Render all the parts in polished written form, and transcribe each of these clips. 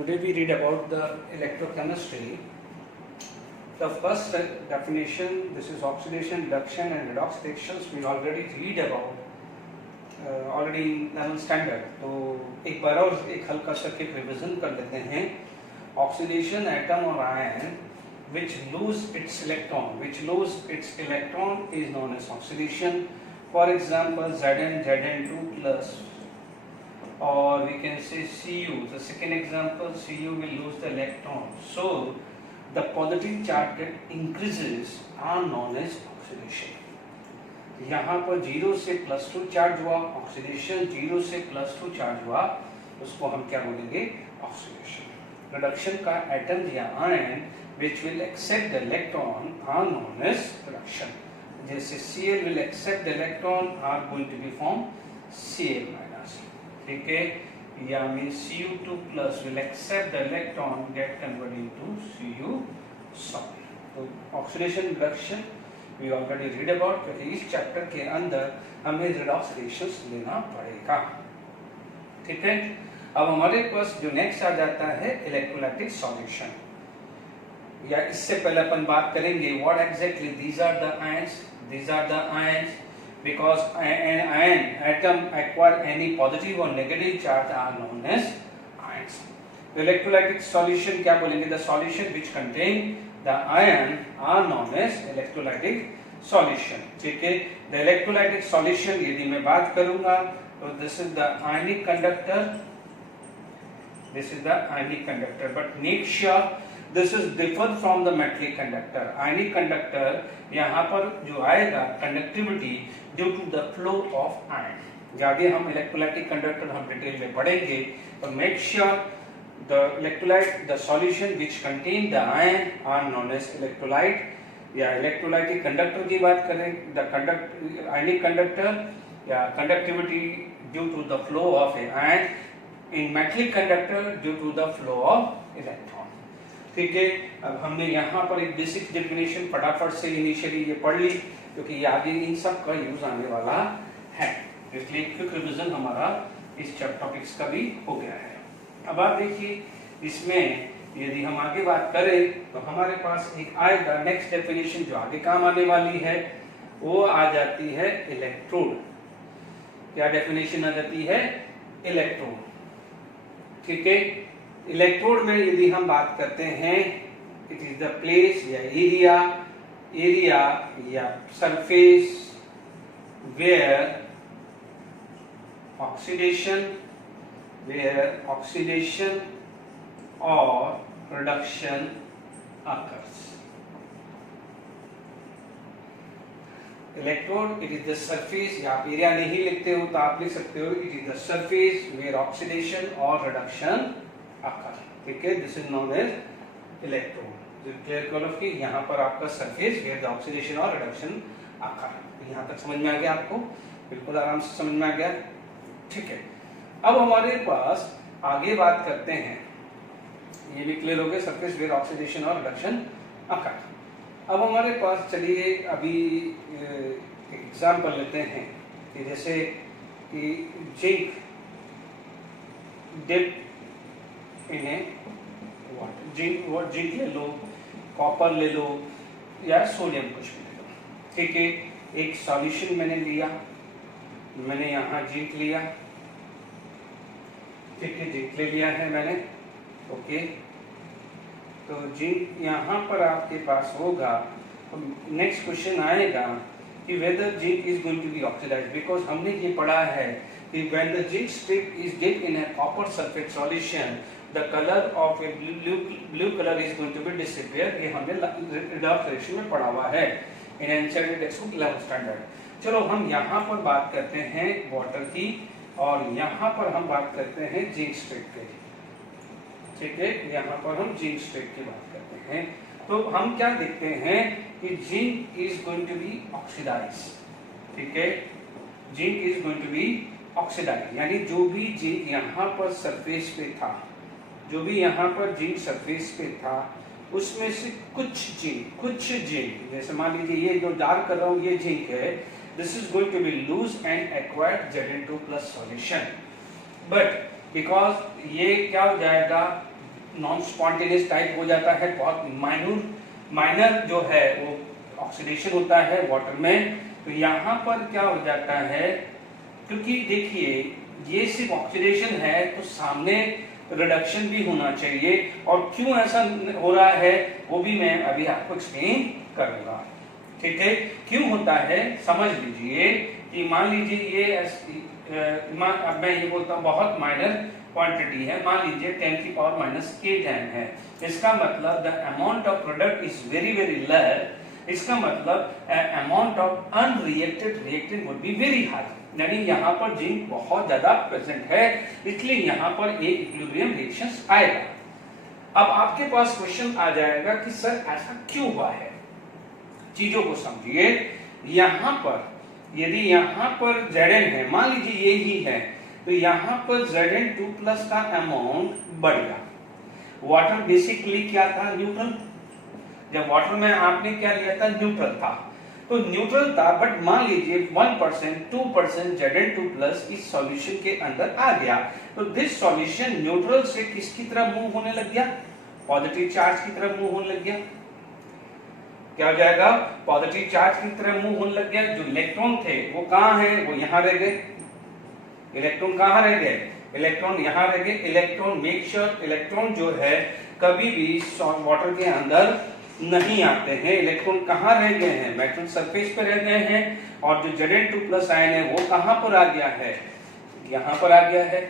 Today we read about the electrochemistry. The first definition, this is oxidation, reduction and redox reactions. We already read about already in 11th standard. तो एक बार और एक हल्का सा एक revision कर लेते हैं. Oxidation atom or ion which lose its electron is known as oxidation. For example, Zn2 plus, or we can say Cu. The second example, Cu will lose the electron. So the positive charge get increases are known as oxidation. यहाँ पर 0 से +2 charge हुआ oxidation, 0 से +2 charge हुआ उसको हम क्या बोलेंगे? ऑक्सीडेशन. रिडक्शन का एटम या ion which will accept the electron are known as reduction. जैसे Cl will accept the electron are going to be formed Cl minus. ठीक है, या means Cu2 plus will accept the electron get converted into Cu solid. तो oxidation reduction we already read about, क्योंकि इस chapter के अंदर हमें redox reactions लेना पड़ेगा. ठीक है, अब हमारे पास जो नेक्स्ट आ जाता है इलेक्ट्रोलाइटिक सॉल्यूशन. या इससे पहले अपन बात करेंगे what exactly these are the ions because an ion atom acquire any positive or negative charge are known as ions. Electrolytic solution क्या बोलेंगे? The solution which contain the ion are known as electrolytic solution. ठीक है, the electrolytic solution यदि मैं बात करूंगा तो this is the ionic conductor, but make sure this is different from the metallic conductor. Ionic conductor यहाँ पर जो आएगा conductivity due to the flow of ion. आगे हम electrolytic conductor हम डिटेल में पढ़ेंगे, तो make sure the solution which contain the ion are known as electrolyte. या electrolytic conductor की बात करें, the ionic conductor या conductivity due to the flow of a ion. In metallic conductor due to the flow of electron. ठीक है, अब हमने यहाँ पर एक बेसिक डेफिनेशन फटाफट से इनिशियली ये पढ़ ली, क्योंकि ये आगे इन सब का यूज आने वाला है, इसलिए क्विक रिवीजन हमारा इस टॉपिक्स का भी हो गया है. अब आप देखिए, इसमें यदि हम आगे बात करें तो हमारे पास एक आएगा नेक्स्ट डेफिनेशन जो आगे काम आने वाली है, वो आ जाती है इलेक्ट्रोड. क्या डेफिनेशन आ जाती है? इलेक्ट्रोड. ठीक है, इलेक्ट्रोड में यदि हम बात करते हैं, इट इज द प्लेस या एरिया या सरफेस वेयर ऑक्सीडेशन और reduction occurs. Electrode it is the surface, या आप एरिया नहीं लिखते हो तो आप लिख सकते हो it is the surface where oxidation और रिडक्शन occur. ठीक है, this is known as electrode. Clear call of की यहाँ पर आपका सरफेस वेयर द ऑक्सीडेशन और रिडक्शन occur. यहाँ तक समझ में आ गया आपको? बिल्कुल आराम से समझ में आ गया. ठीक है, अब हमारे पास आगे बात करते हैं, ये भी क्लियर हो गया, सरफेस वेयर ऑक्सीडेशन और रिडक्शन occur. अब हमारे पास चलिए अभी एग्जाम्पल लेते हैं कि जैसे कि zinc dip in a water, zinc ले लो, कॉपर ले लो या सोडियम कुछ भी ले लो. ठीक है, एक सॉल्यूशन मैंने लिया, मैंने यहाँ जिंक लिया. ठीक है, जिंक ले लिया है मैंने. ओके, तो जिंक यहाँ पर आपके पास होगा. नेक्स्ट क्वेश्चन आएगा कि whether zinc is going to be oxidized, because हमने ये पढ़ा है कि when the zinc strip is dipped in a copper sulfate solution, the color of a blue color is going to be disappear. ये हमने redox reaction में पढ़ा हुआ है in NCERT textbook 11th standard. चलो हम यहाँ पर बात करते हैं वाटर की, और यहाँ पर हम बात करते हैं जिंक स्ट्रिप की. ठीक है, यहाँ पर हम जिंक स्ट्रिप की बात करते हैं, तो हम क्या देखते हैं कि zinc is going to be oxidise. ठीक है, zinc is going to be oxidise, यानी जो भी जिंक यहाँ पर सरफेस पे था, जो भी यहाँ पर जिंक सरफेस पे था, उसमें से कुछ जिंक जैसे मान लीजिए ये जो डार्क कर रहा हूँ ये जिंक है, this is going to be lose and acquired Zn2 plus solution. But because ये क्या हो जाएगा, नॉन स्पॉन्टेनियस टाइप हो जाता है, बहुत माइनर जो है वो ऑक्सीडेशन होता है वाटर में। तो यहाँ पर क्या हो जाता है, क्योंकि देखिए ये सिर्फ ऑक्सीडेशन है तो सामने रिडक्शन भी होना चाहिए, और क्यों ऐसा हो रहा है वो भी मैं अभी आपको एक्सप्लेन करूंगा। ठीक है, क्यों होता है समझ लीजिए कि मान लीजिए ये अब मैं ये बोलता हूँ बहुत माइनर क्वांटिटी है, मान लीजिए 10⁻⁸ है, इसका मतलब the amount of product is very very less, इसका मतलब amount of unreacted reactant would be very high, यानी यहाँ पर जिंक बहुत ज्यादा प्रेजेंट है, इसलिए यहाँ पर एक इक्विलिब्रियम रिएक्शंस आएगा। अब आपके पास क्वेश्चन आ जाएगा कि सर ऐसा क्यों हुआ है, चीजों को समझिए। यहाँ पर यदि यहाँ पर Zn है, मान लीजिए ये ही है, तो यहाँ पर Zn2+ का अमाउंट बढ़ गया। वाटर बेसिकली क्या था, न्यूट्रल। जब वाटर में आपने क्या लिया था, न्यूट्रल था, तो न्यूट्रल था, बट मान लीजिए 1% 2% Zn2+ इस सॉल्यूशन के अंदर आ गया, तो दिस सॉल्यूशन न्यूट्रल से किसकी तरफ मूव होने लग गया, पॉजिटिव चार्ज की तरफ मूव होने लग गया। क्या हो जाएगा, पॉजिटिव चार्ज की तरफ मूव होने लग गया। जो इलेक्ट्रॉन थे वो कहाँ हैं, वो यहाँ रह गए। इलेक्ट्रॉन कहाँ रह गए, इलेक्ट्रॉन यहाँ रह गए। इलेक्ट्रॉन मेक श्योर इलेक्ट्रॉन जो है कभी भी वाटर के अंदर नहीं आते हैं। इलेक्ट्रॉन कहाँ रह गए हैं, मेटल सरफेस पे रह गए हैं, और जो Zn2+ आयन है वो कहाँ पर आ गया है, यहाँ पर आ गया है।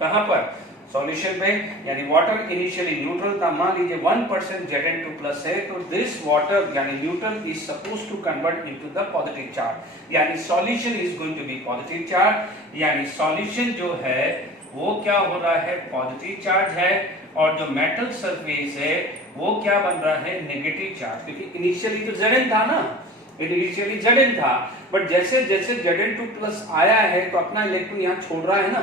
कहाँ पर, सॉल्यूशन पे, यानी वाटर इनिशियली न्यूट्रल था, मान लीजिए 1% Zn2+ है, तो दिस वाटर यानी neutral is suppose to convert into the positive charge, यानी solution is going to be positive charge, यानी सॉल्यूशन जो है वो क्या हो रहा है, पॉजिटिव चार्ज है, और जो मेटल सरफेस है वो क्या बन रहा है, नेगेटिव चार्ज, क्योंकि इनिशियली तो Zn था ना, इनिशियली Zn था, बट जैसे जैसे Zn2+ आया है तो अपना इलेक्ट्रॉन यहाँ छोड़ रहा है ना।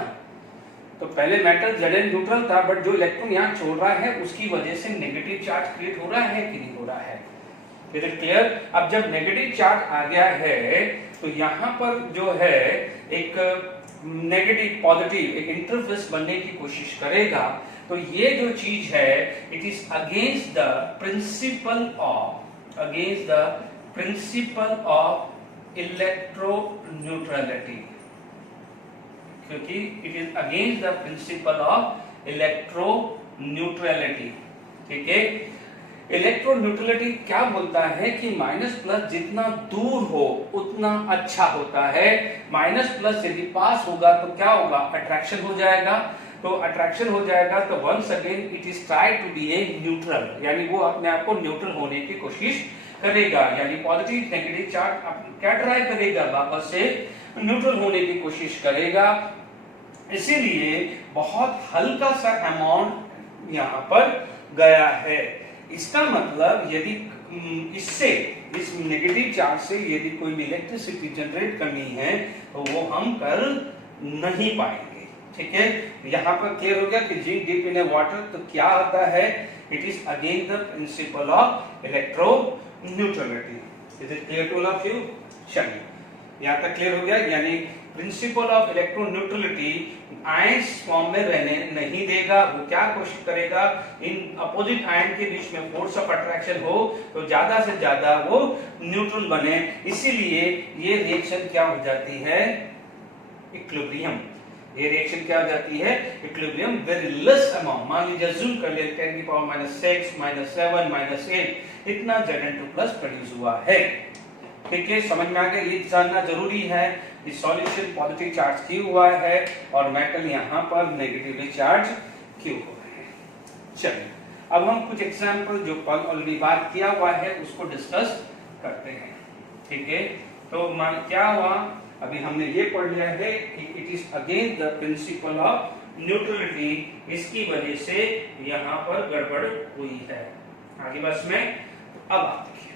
तो पहले मेटल Zn न्यूट्रल था, बट जो इलेक्ट्रॉन यहाँ छोड़ रहा है उसकी वजह से नेगेटिव चार्ज क्रिएट हो रहा है कि नहीं हो रहा है, इज इट क्लियर। अब जब नेगेटिव चार्ज आ गया है तो यहाँ पर जो है एक नेगेटिव पॉजिटिव एक इंटरफेस बनने की कोशिश करेगा। तो ये जो चीज है it is against the principle of electroneutrality, क्योंकि it is against the principle of electroneutrality. ठीक है, इलेक्ट्रोन्यूट्रलिटी क्या बोलता है कि माइनस प्लस जितना दूर हो उतना अच्छा होता है। माइनस प्लस यदि पास होगा तो क्या होगा, अट्रैक्शन हो जाएगा, तो अट्रैक्शन हो जाएगा तो once again it is try to be a neutral, यानी वो अपने आप को न्यूट्रल होने की कोशिश करेगा, यानी पॉजिटिव नेगेटिव चार्ज क्या ट्राई करेगा, वापस से न्यूट्रल होने की कोशिश करेगा। इसीलिए बहुत हल्का सा अमाउंट यहाँ पर गया है। इसका मतलब यदि इससे इस नेगेटिव चार्ज से यदि कोई भी इलेक्ट्रिसिटी जनरेट करनी है तो वो हम कर नहीं पाएंगे। ठीक है, यहाँ पर क्लियर हो गया कि जिंक डिप इन वाटर तो क्या होता है, it is against the principle of electroneutrality. Is it clear to all of you? चलिए यहाँ तक क्लियर हो गया, यानी principle of electroneutrality ions form में रहने नहीं देगा। वो क्या कोशिश करेगा, इन अपोजिट आयन के बीच में फोर्स ऑफ अट्रैक्शन हो तो ज्यादा से ज्यादा वो न्यूट्रल बने। इसीलिए ये रिएक्शन क्या हो जाती है, इक्विलिब्रियम। ये रिएक्शन क्या हो जाती है, इक्विलिब्रियम। वेरी लेस अमाउंट, मान लीजिए जूम कर लिए 10⁻⁶, -7, -8 इतना Zn2+ प्रोड्यूस हुआ है। ठीक है, समझ में आ गया, ये जानना जरूरी है। इस सॉल्यूशन पॉजिटिव चार्ज क्यों हुआ है और मेटल यहाँ पर नेगेटिवली चार्ज क्यों हो रहे हैं। चलिए अब हम कुछ एग्जांपल जो कल ऑलरेडी बात किया हुआ है उसको डिस्कस करते हैं। ठीक है, तो मान क्या हुआ, अभी हमने ये पढ़ लिया है कि it is against the principle of neutrality, इसकी वजह से यहाँ पर गड़बड़ हुई है। आगे बस में अब आप देखिए,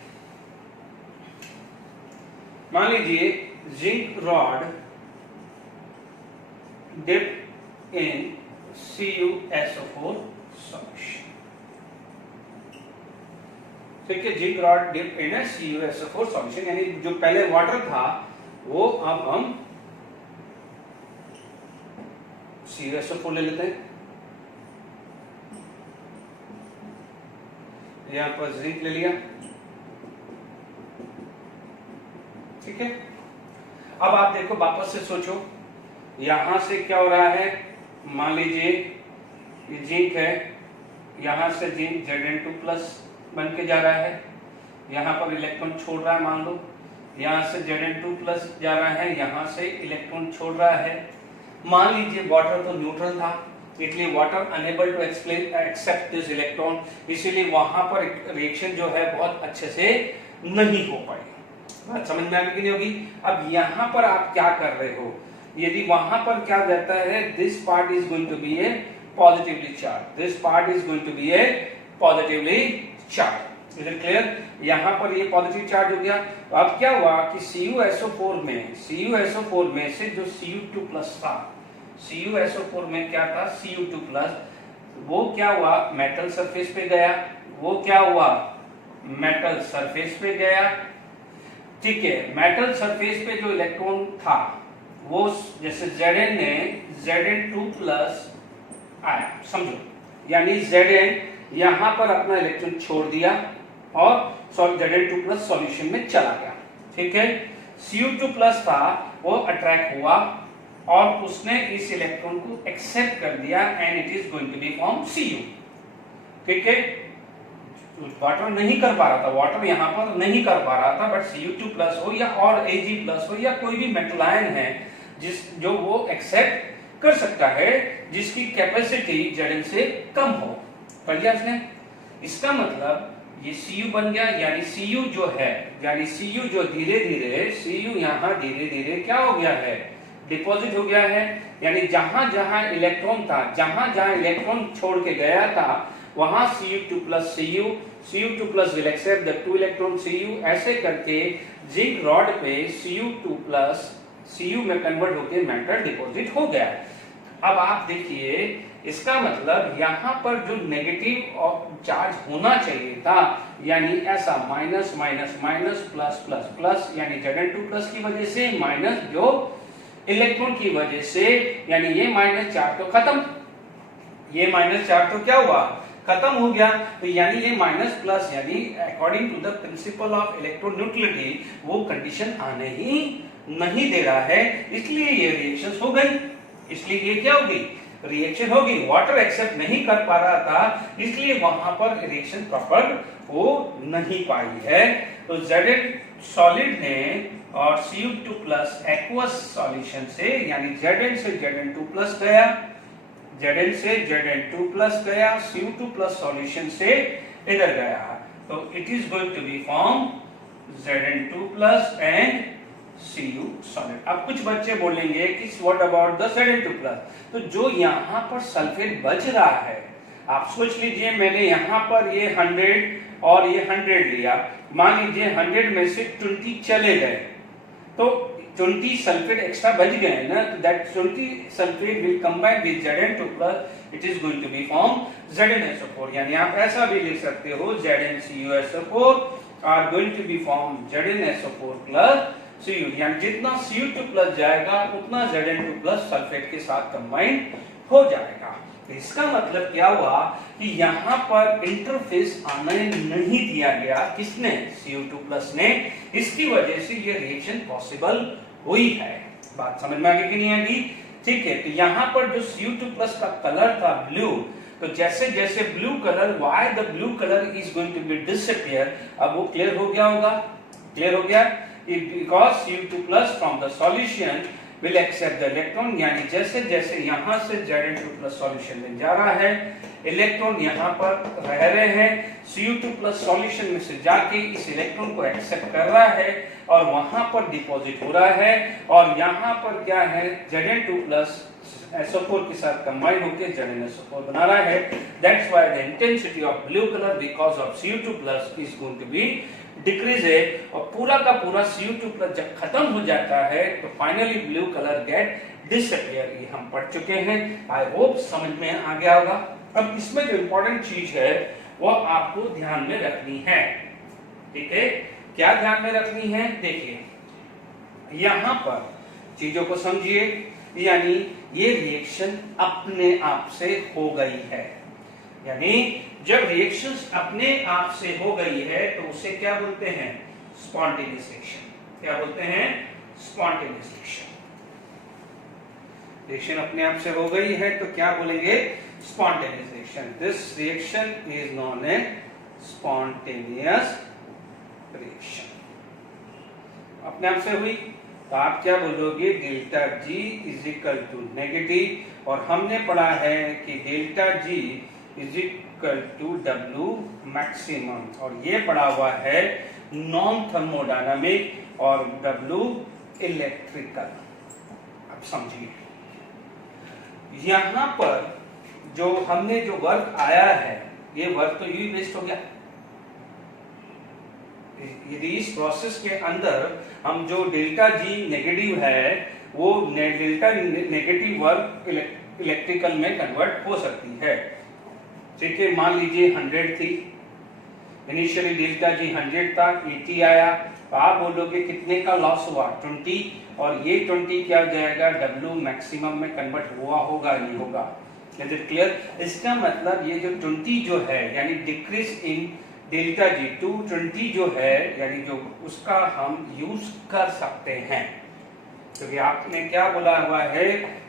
मान लीजिए zinc rod dip in CuSO4 solution. ठीक है, zinc rod dip in CuSO4 solution, यानी जो पहले वाटर था वो अब हम CuSO4 ले लेते हैं। यहाँ पर जिंक ले लिया, ठीक है। अब आप देखो, वापस से सोचो, यहां से क्या हो रहा है, मान लीजिए ये जिंक है, यहां से जिंक Zn2+ बन के जा रहा है, यहाँ पर इलेक्ट्रॉन छोड़ रहा है, मान लो यहाँ से Zn2+ जा रहा है, यहाँ से इलेक्ट्रॉन छोड़ रहा है। मान लीजिए वाटर तो न्यूट्रल था, इसलिए water unable to accept this electron, इसीलिए वहां पर रिएक्शन जो है बहुत अच्छे से नहीं हो पाई। बात समझ में आ गई कि नहीं होगी? अब यहाँ पर आप क्या कर रहे हो, यदि वहां पर क्या रहता है, this part is going to be a positively charge, this part is going to be a positively charge. Is it clear? यहाँ पर ये पॉजिटिव चार्ज हो गया। तो अब क्या हुआ कि CuSO4 में से जो Cu2+ था, CuSO4 में क्या था, Cu2+, वो क्या हुआ, मेटल सरफेस पे गया, वो क्या हुआ, मेटल सरफेस पे गया, ठीक है। मेटल सरफेस पे जो इलेक्ट्रॉन था वो जैसे Zn ने Zn2+ आया, समझो, यानी Zn यहां पर अपना इलेक्ट्रॉन छोड़ दिया और Zn2+ सॉल्यूशन में चला गया, ठीक है। Cu2+ था वो अट्रैक्ट हुआ और उसने इस इलेक्ट्रॉन को एक्सेप्ट कर दिया and it is going to be form Cu, ठीक है। वाटर नहीं कर पा रहा था, वाटर यहाँ पर नहीं कर पा रहा था, बट Cu2+ हो या और Ag+ हो या कोई भी मेटल आयन है जो वो एक्सेप्ट कर सकता है, जिसकी कैपेसिटी Zn से कम हो, पढ़ लिया उसने। इसका मतलब ये Cu बन गया, यानी Cu जो है, यानी Cu जो धीरे धीरे Cu यहाँ धीरे धीरे क्या हो गया है, डिपॉजिट हो गया है। यानी जहां जहां इलेक्ट्रॉन था, जहां जहां इलेक्ट्रॉन छोड़ के गया था, वहां Cu2+ Cu2+ will accept the 2 electron Cu, ऐसे करके जिंक रॉड पे Cu2+ Cu में कन्वर्ट होकर मेटल डिपॉजिट हो गया। अब आप देखिए, इसका मतलब यहाँ पर जो नेगेटिव चार्ज होना चाहिए था, यानी ऐसा minus minus minus plus plus plus, यानी Zn2+ की वजह से माइनस जो इलेक्ट्रॉन की वजह से, यानी ये माइनस चार्ज तो खत्म, ये माइनस चार्ज तो क्या हुआ, खत्म हो गया। तो यानी ये माइनस प्लस, यानी according to the principle of electroneutrality वो कंडीशन आने ही नहीं दे रहा है, इसलिए ये रिएक्शन हो गई, इसलिए ये क्या होगी, रिएक्शन होगी। वाटर एक्सेप्ट नहीं कर पा रहा था, इसलिए वहां पर रिएक्शन प्रॉपर हो नहीं पाई है। तो Zn सॉलिड ने और Cu2+ एक्वस सॉल्यूशन से, यानी Zn से Zn2+ गया, Zn से Zn2+ गया, Cu2+ सॉल्यूशन से इधर गया, तो it is going to be form Zn2+ and Cu solid. अब कुछ बच्चे बोलेंगे कि व्हाट अबाउट द Zn2+, तो जो यहाँ पर सल्फेट बच रहा है, आप सोच लीजिए, मैंने यहाँ पर ये 100 और ये 100 लिया, मान लीजिए 100 में से 20 चले गए, तो 20 सल्फेट एक्स्ट्रा बच गए ना, that 20 sulphate will combine with Zn2+, it is going to be form ZnSO4। यानी आप ऐसा भी लिख सकते हो, ZnCuSO4 are going to be form ZnSO4+ Cu, यानी जितना Cu2+ जाएगा उतना Zn2+ सल्फेट के साथ कंबाइन हो जाएगा। इसका मतलब क्या हुआ कि यहाँ पर इंटरफेस आने नहीं दिया गया, किसने, Cu2+ ने, इसकी वजह से ये रिएक्शन पॉसिबल हुई है। बात समझ में आ गई कि नहीं आ गई? ठीक है, तो यहाँ पर जो Cu2+ का कलर था ब्लू, तो जैसे जैसे blue colour, why the blue colour is going to be disappear, अब वो क्लियर हो गया होगा, क्लियर हो गया, because Cu2+ from the solution will accept the electron, यानी जैसे जैसे यहाँ से Zn2+ सॉल्यूशन में जा रहा है, इलेक्ट्रॉन यहाँ पर रह रहे हैं, Cu2+ सॉल्यूशन में से जाके इस इलेक्ट्रॉन को एक्सेप्ट कर रहा है और वहां पर डिपॉजिट हो रहा है, और यहाँ पर क्या है, Zn2+ SO4 के साथ कंबाइन होकर ZnSO4 बना रहा है। That's why the intensity of blue color because of Cu2+ is going to be decrease है, और पूरा का पूरा Cu2+ जब खत्म हो जाता है तो finally blue colour get disappear. ये हम पढ़ चुके हैं, आई होप समझ में आ गया होगा। अब इसमें जो इंपॉर्टेंट चीज है वो आपको ध्यान में रखनी है, ठीक है, क्या ध्यान में रखनी है, देखिए यहाँ पर चीजों को समझिए, यानी ये रिएक्शन अपने आप से हो गई है, यानी जब रिएक्शंस अपने आप से हो गई है तो उसे क्या बोलते हैं? Spontaneous reaction. क्या बोलते हैं? Spontaneous reaction. रिएक्शन अपने आप से हो गई है तो क्या बोलेंगे? Spontaneous reaction. This reaction is known as spontaneous reaction. अपने आप से हुई तो आप क्या बोलोगे? Delta G is equal to negative, और हमने पढ़ा है कि delta G is equal to W maximum, और ये पढ़ा हुआ है नॉन थर्मोडायनामिक और डब्ल्यू इलेक्ट्रिकल। अब समझिए, यहां पर जो हमने जो वर्क आया है, ये वर्क तो यही वेस्ट हो गया। यदि इस प्रोसेस के अंदर हम जो डेल्टा जी नेगेटिव है, वो डेल्टा नेगेटिव वर्क इलेक्ट्रिकल में कन्वर्ट हो सकती है। ठीक है, मान लीजिए 100 थी, इनिशियली डेल्टा जी 100 था, 80 आया, तो आप बोलोगे कितने का लॉस हुआ? 20, और ये 20 क्या हो जाएगा? डब्ल्यू मैक्सिमम में कन्वर्ट हुआ होगा, नहीं होगा? Is it clear? इसका मतलब ये जो 20 जो है, यानी decrease in delta G to 20 जो है, यानी जो उसका हम यूज कर सकते हैं। क्योंकि तो आपने क्या बोला हुआ है?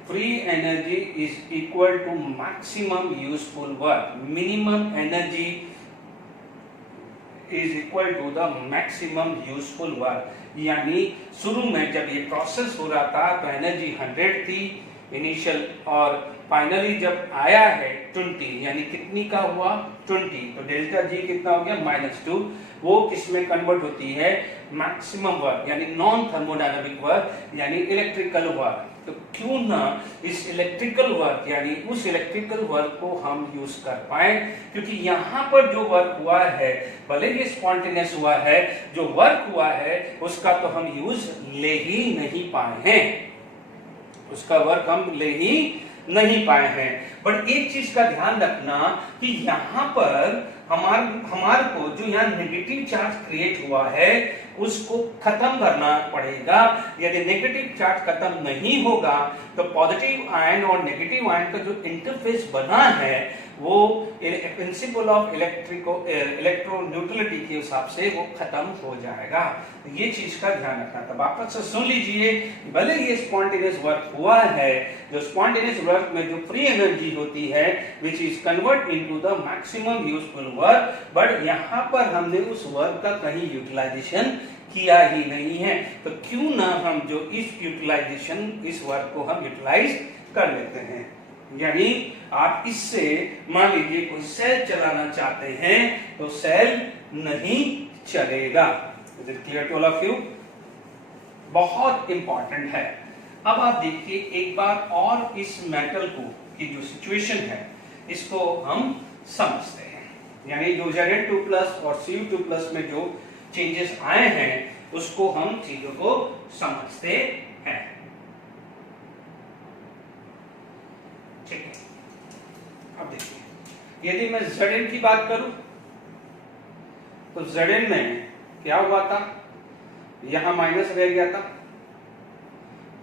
Free energy is equal to maximum useful work, minimum energy is equal to the maximum useful work. यानी शुरू में जब ये प्रोसेस हो रहा था तो एनर्जी 100 थी इनिशियल, और फाइनली जब आया है 20, यानी कितनी का हुआ? 20, तो डेल्टा जी कितना हो गया? -2। वो किसमें कन्वर्ट होती है? मैक्सिमम वर्क, यानी नॉन थर्मोडायनामिक वर्क, यानी इलेक्ट्रिकल वर्क। तो क्यों ना इस इलेक्ट्रिकल वर्क, यानी उस इलेक्ट्रिकल वर्क को हम यूज कर पाए, क्योंकि यहाँ पर जो वर्क हुआ है, भले ये स्पॉन्टेनियस हुआ है, जो वर्क हुआ है उसका तो हम यूज ले ही नहीं पाए हैं, उसका वर्क हम ले ही नहीं पाए हैं। बट एक चीज का ध्यान रखना कि यहाँ पर हमारे को जो यहाँ नेगेटिव चार्ज क्रिएट हुआ है उसको खत्म करना पड़ेगा। यदि नेगेटिव चार्ज खत्म नहीं होगा तो पॉजिटिव आयन और नेगेटिव आयन का जो इंटरफेस बना है वो प्रिंसिपल ऑफ इलेक्ट्रोन्यूट्रलिटी के हिसाब से वो खत्म हो जाएगा। ये चीज का ध्यान रखना। तब वापस से सुन लीजिए, भले ये स्पॉन्टेनियस वर्क हुआ है, जो स्पॉन्टेनियस वर्क में जो फ्री एनर्जी होती है which is convert into the maximum useful work, but यहाँ पर हमने उस वर्क का कहीं यूटिलाइजेशन किया ही नहीं है। तो क्यों ना हम जो इस वर्क को हम यूटिलाइज कर लेते हैं। यानी आप इससे मान लीजिए कोई सेल चलाना चाहते हैं तो सेल नहीं चलेगा। Is it clear to all of you? बहुत इंपॉर्टेंट है। अब आप देखिए एक बार और इस मेटल को की जो सिचुएशन है इसको हम समझते हैं। यानी जो Zn2+ और Cu2+ में जो चेंजेस आए हैं उसको हम चीजों को समझते हैं। ठीक है, अब देखिए यदि मैं Zn की बात करूं तो Zn में क्या हुआ था? यहां माइनस रह गया था,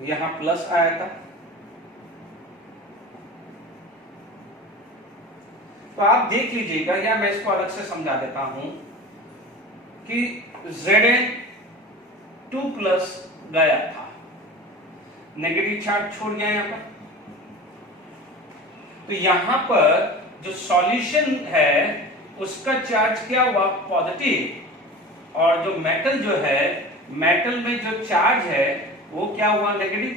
यहां प्लस आया था। तो आप देख लीजिएगा, या मैं इसको अलग से समझा देता हूं कि Zn2+ गया था, नेगेटिव चार्ज छोड़ गया यहां पर। तो यहां पर जो सॉल्यूशन है उसका चार्ज क्या हुआ? पॉजिटिव, और जो मेटल जो है, मेटल में जो चार्ज है वो क्या हुआ? नेगेटिव।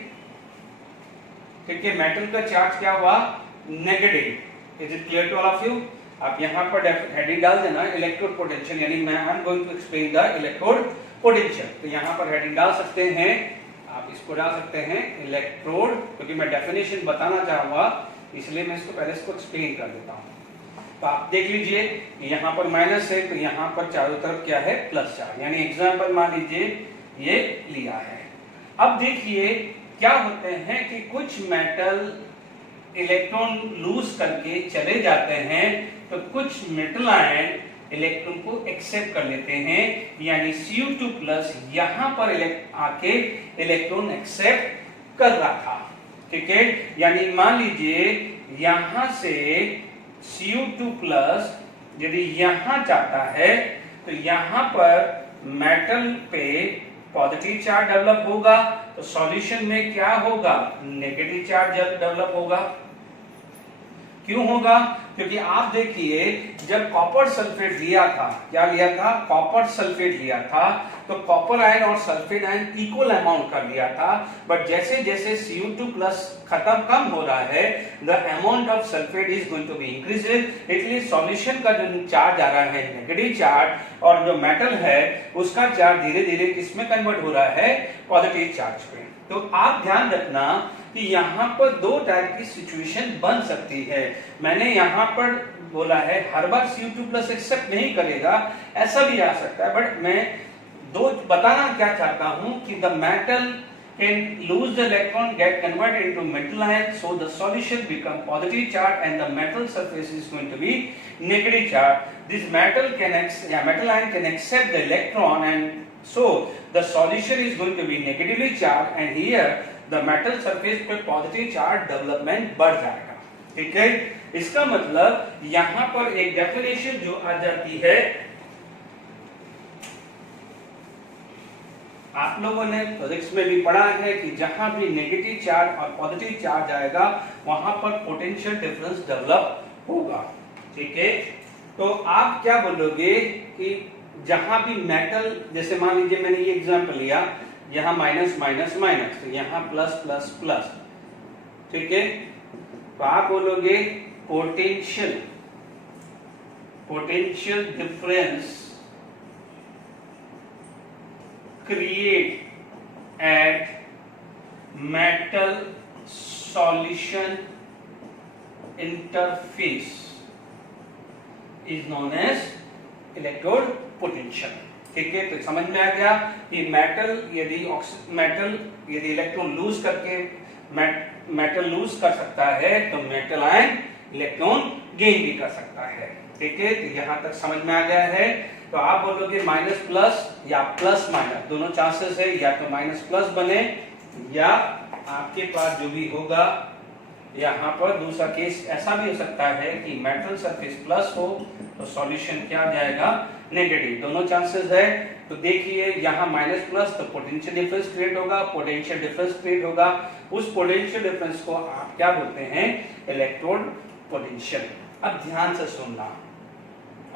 ठीक है, मेटल का चार्ज क्या हुआ? Negative. Is it clear to all of you? आप यहां पर हेडिंग डाल देना इलेक्ट्रोड पोटेंशियल, यानी मैं I am going to explain the electrode potential. तो यहां पर हेडिंग डाल सकते हैं, आप इसको डाल सकते हैं इलेक्ट्रोड, क्योंकि मैं डेफिनेशन बताना चाहूंगा इसलिए मैं इसको पहले इसको एक्सप्लेन कर देता हूं। तो आप देख लीजिए यहां पर माइनस है तो यहां पर चारों तरफ क्या है? Plus charge. यानी एग्जांपल मान लीजिए ये लिया है। अब देखिए क्या होते हैं कि कुछ मेटल इलेक्ट्रॉन लूज करके चले जाते हैं, तो कुछ मेटल आयन इलेक्ट्रॉन को एक्सेप्ट कर लेते हैं, यानी Cu2+ यहां पर आके इलेक्ट्रॉन एक्सेप्ट कर रहा था। ठीक है, यानी मान लीजिए यहां से Cu2 प्लस यदि यहां जाता है तो यहां पर मेटल पे पॉजिटिव चार्ज डेवलप होगा, तो सॉल्यूशन में क्या होगा, नेगेटिव चार्ज डेवलप होगा। क्यों होगा? क्योंकि आप देखिए जब कॉपर सल्फेट लिया था, क्या लिया था, कॉपर सल्फेट लिया था, तो कॉपर आयन और सल्फेट आयन इक्वल अमाउंट का लिया था, बट जैसे जैसे Cu2 प्लस खत्म कम हो रहा है, the amount of sulphate is going to be increased, इसलिए सॉल्यूशन का जो चार्ज आ रहा है नेगेटिव चार्ज, और जो मेटल है उसका चार्ज धीरे धीरे किसमें कन्वर्ट हो रहा है, पॉजिटिव चार्ज पे। तो आप ध्यान रखना कि यहाँ पर दो टाइप की सिचुएशन बन सकती है। मैंने यहाँ पर बोला है हर बार Cu2 प्लस एक्सेप्ट नहीं करेगा, ऐसा भी आ सकता है, बट मैं दो बताना क्या चाहता हूं कि the metal can lose the electron, get converted into metal ion, so the solution become positive charge and the metal surface is going to be negative charge. This metal metal ion can accept the electron, and so the solution is going to be negatively charged, and here the metal surface पे positive charge development बढ़ जाएगा। ठीक है, इसका मतलब यहाँ पर एक डेफिनेशन जो आ जाती है, आप लोगों ने फिजिक्स में भी पढ़ा है कि जहां भी नेगेटिव चार्ज और पॉजिटिव चार्ज आएगा वहां पर पोटेंशियल डिफरेंस डेवलप होगा। ठीक है, तो आप क्या बोलोगे कि जहां भी मेटल, जैसे मान लीजिए मैंने ये एग्जांपल लिया, यहां माइनस माइनस माइनस, तो यहां प्लस प्लस प्लस। ठीक है, तो आप बोलोगे potential difference create at metal solution interface is known as electrode potential। ठीक है, तो समझ में आ गया कि मेटल यदि इलेक्ट्रॉन लूज करके मेटल लूज कर सकता है तो मेटल आयन इलेक्ट्रॉन गेन भी कर सकता है। ठीक है, तो यहां तक समझ में आ गया है। तो आप बोलोगे माइनस प्लस या प्लस माइनस दोनों चांसेस है, या तो माइनस प्लस बने या आपके पास जो भी होगा, यहाँ पर दूसरा केस ऐसा भी हो सकता है कि मेटल सरफेस प्लस हो तो सॉल्यूशन क्या आ जाएगा, नेगेटिव, दोनों चांसेस है। तो देखिए यहाँ माइनस प्लस तो पोटेंशियल डिफरेंस क्रिएट होगा, पोटेंशियल डिफरेंस क्रिएट होगा, उस पोटेंशियल डिफरेंस को आप क्या बोलते हैं, इलेक्ट्रोड पोटेंशियल। अब ध्यान से सुनना,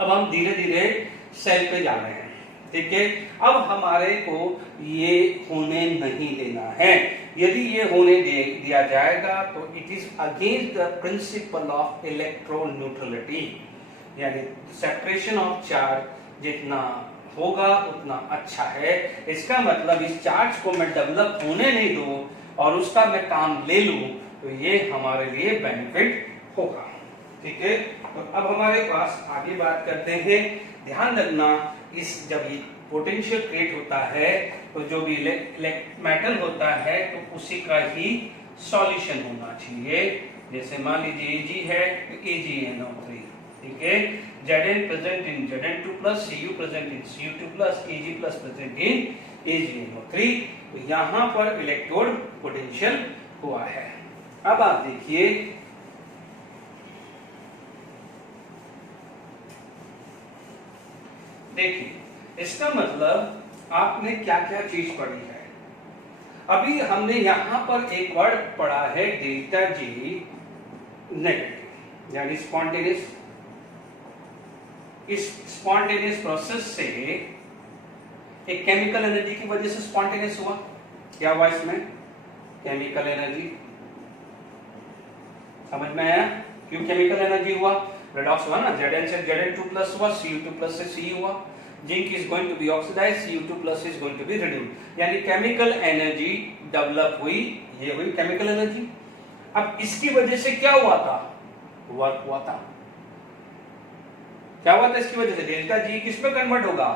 अब हम धीरे धीरे सेल पे जा रहे हैं। ठीक है, अब हमारे को ये होने नहीं देना है। यदि ये होने दिया जाएगा तो it is against the principle of electroneutrality, यानी सेपरेशन ऑफ चार्ज जितना होगा उतना अच्छा है। इसका मतलब इस चार्ज को मैं डेवलप होने नहीं दूं और उसका मैं काम ले लूं तो ये हमारे लिए बेनिफिट होगा। ठीक है, तो अब हमारे पास आगे बात करते हैं। ध्यान रखना, इस जब ये पोटेंशियल क्रिएट होता है तो जो भी मेटल होता है तो उसी का ही सॉल्यूशन होना चाहिए। जैसे मान लीजिए Ag है तो AgNO3। ठीक है, Zn present in Zn2 plus, Cu present in Cu2 plus, Ag plus present in AgNO3। तो यहाँ पर इलेक्ट्रोड पोटेंशियल हुआ है। अब आप देखिए, इसका मतलब आपने क्या क्या चीज पढ़ी है। अभी हमने यहां पर एक वर्ड पढ़ा है डेल्टा G नेगेटिव, यानी स्पॉन्टेनियस। इस स्पॉन्टेनियस प्रोसेस से एक केमिकल एनर्जी की वजह से स्पॉन्टेनियस हुआ। क्या हुआ इसमें, केमिकल एनर्जी। समझ में आया क्यों केमिकल एनर्जी हुआ, रेडॉक्स हुआ ना, Zn से Zn2 प्लस हुआ, Cu2 प्लस से Cu हुआ, zinc is going to be oxidised, Cu2 plus is going to be reduced, यानी केमिकल एनर्जी डेवलप हुई, ये हुई केमिकल एनर्जी। अब इसकी वजह से क्या हुआ था, वर्क हुआ था। क्या हुआ था इसकी वजह से, डेल्टा G किस पे कन्वर्ट होगा,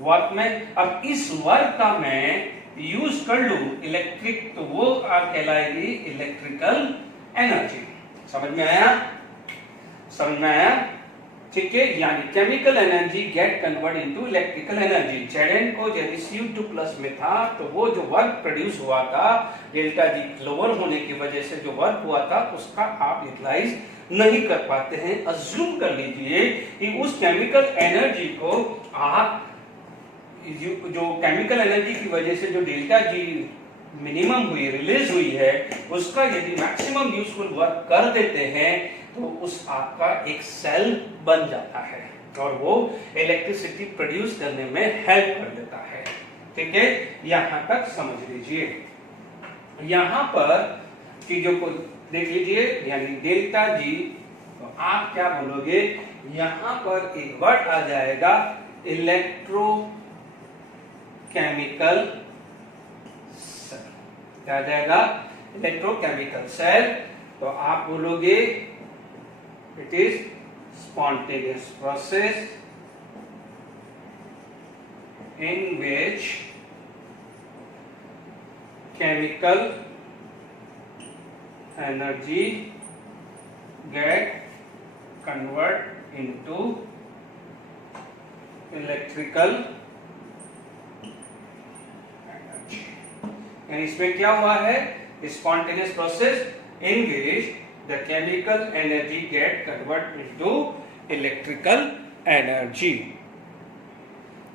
वर्क में। अब इस वर्क का मैं यूज कर लूं इलेक्ट्रिक, तो वो कहलाएगी इलेक्ट्रिकल एनर्जी। समझ में आया, समझ में आया। ठीक है, यानी chemical energy get convert into electrical energy. Zn को यदि Cu2 प्लस में था तो वो जो वर्क प्रोड्यूस हुआ था डेल्टा जी लोअर होने की वजह से जो वर्क हुआ था उसका आप यूटिलाइज नहीं कर पाते हैं। अज्यूम कर लीजिए कि उस केमिकल एनर्जी को आप जो केमिकल एनर्जी की वजह से जो डेल्टा जी मिनिमम हुई, रिलीज हुई है, उसका यदि मैक्सिमम यूजफुल वर्क कर देते हैं तो उस आपका एक सेल बन जाता है और वो इलेक्ट्रिसिटी प्रोड्यूस करने में हेल्प कर देता है। ठीक है, यहां तक समझ लीजिए। यहां पर चीजों को देख लीजिए, यानी डेल्टा जी, तो आप क्या बोलोगे, यहां पर एक वर्ड आ जाएगा इलेक्ट्रोकेमिकल सेल। क्या आ जाएगा? Electrochemical cell. तो आप बोलोगे it is spontaneous process in which chemical energy get convert into electrical energy। यानी इसमें क्या हुआ है? spontaneous process in which the chemical energy get convert into electrical energy।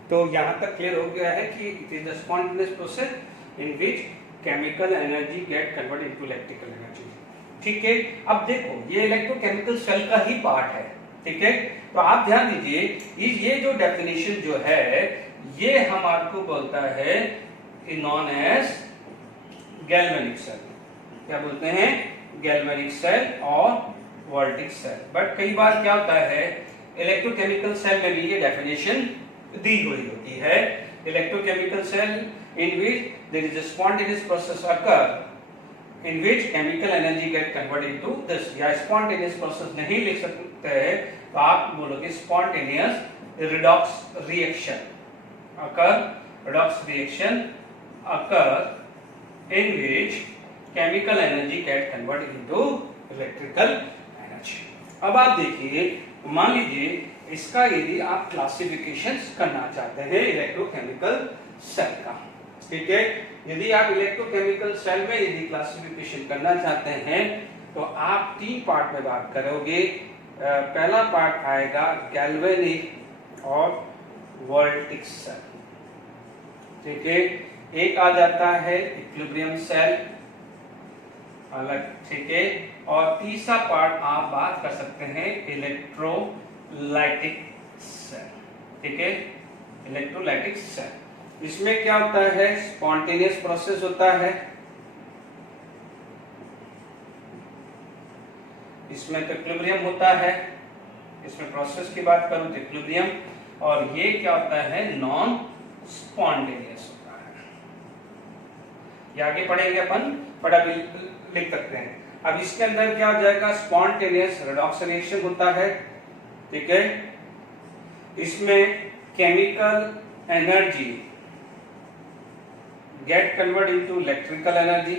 तो यहां तक क्लियर हो गया है कि it is the spontaneous process in which chemical energy get convert into electrical energy। ठीक है, अब देखो ये इलेक्ट्रोकेमिकल सेल का ही पार्ट है। ठीक है, तो आप ध्यान दीजिए, ये जो डेफिनेशन जो है ये हमारे को बोलता है नॉन एज गैल्वेनिक सेल। क्या बोलते हैं? गैल्वेनिक सेल और वोल्टिक सेल। बट कई बार क्या होता है, इलेक्ट्रोकेमिकल सेल में भी ये डेफिनेशन दी हुई होती है। Electrochemical cell in which there is a spontaneous process occur in which chemical energy get convert into this. या स्पॉन्टेनियस प्रोसेस नहीं लिख सकते हैं तो आप बोलोगे spontaneous redox reaction occur, redox reaction occur in which chemical energy get convert into electrical energy. अब आप देखिए, मान लीजिए इसका यदि आप क्लासिफिकेशन करना चाहते हैं इलेक्ट्रोकेमिकल सेल का। ठीक है, यदि आप इलेक्ट्रोकेमिकल सेल में यदि क्लासिफिकेशन करना चाहते हैं तो आप तीन पार्ट में बात करोगे। पहला पार्ट आएगा गैल्वेनिक और वोल्टिक सेल। ठीक है, एक आ जाता है इक्विलिब्रियम सेल अलग। ठीक है, और तीसरा पार्ट आप बात कर सकते हैं इलेक्ट्रोलाइटिक सेल। ठीक है, इलेक्ट्रोलाइटिक सेल। इसमें क्या होता है? स्पॉन्टेनियस प्रोसेस होता है, इसमें तो इक्विलिब्रियम होता है। इसमें प्रोसेस की बात करूं तो इक्विलिब्रियम, और ये क्या होता है? नॉन स्पॉन्टेनियस होता है। ये आगे पढ़ेंगे अपन, पढ़ा भी लिख सकते हैं। अब इसके अंदर क्या हो जाएगा? स्पॉन्टेनियस रिडॉक्स रिएक्शन होता है। ठीक है, इसमें chemical energy get convert into electrical energy.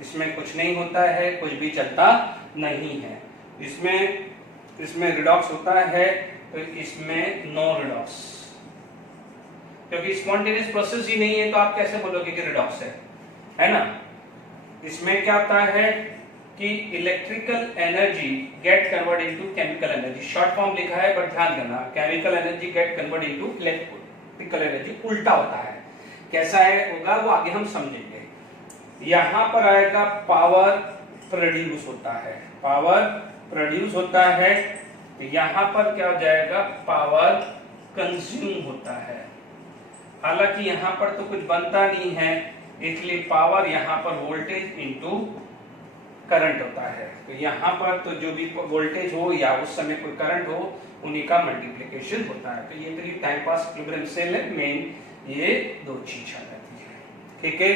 इसमें कुछ नहीं होता है, कुछ भी चलता नहीं है। इसमें रिडॉक्स होता है तो इसमें नो रिडॉक्स, क्योंकि स्पॉन्टेनियस प्रोसेस ही नहीं है तो आप कैसे बोलोगे कि रिडॉक्स है ना। इसमें क्या होता है कि electrical energy get convert into chemical energy. Short form लिखा है बट ध्यान देना, chemical energy get convert into electrical energy उल्टा होता है। कैसा है होगा वो आगे हम समझेंगे। यहां पर आएगा पावर प्रोड्यूस होता है, पावर प्रोड्यूस होता है। तो यहां पर क्या हो जाएगा? पावर कंज्यूम होता है। हालांकि यहां पर तो कुछ बनता नहीं है, इसलिए पावर यहां पर वोल्टेज इनटू करंट होता है। तो यहां पर तो जो भी वोल्टेज हो या उस समय कोई करंट हो, उन्हीं का मल्टीप्लिकेशन होता है। तो ये तो टाइम पास इक्विलिब्रियम सेल है मेन, ये दो चीज आ जाती है। ठीक है,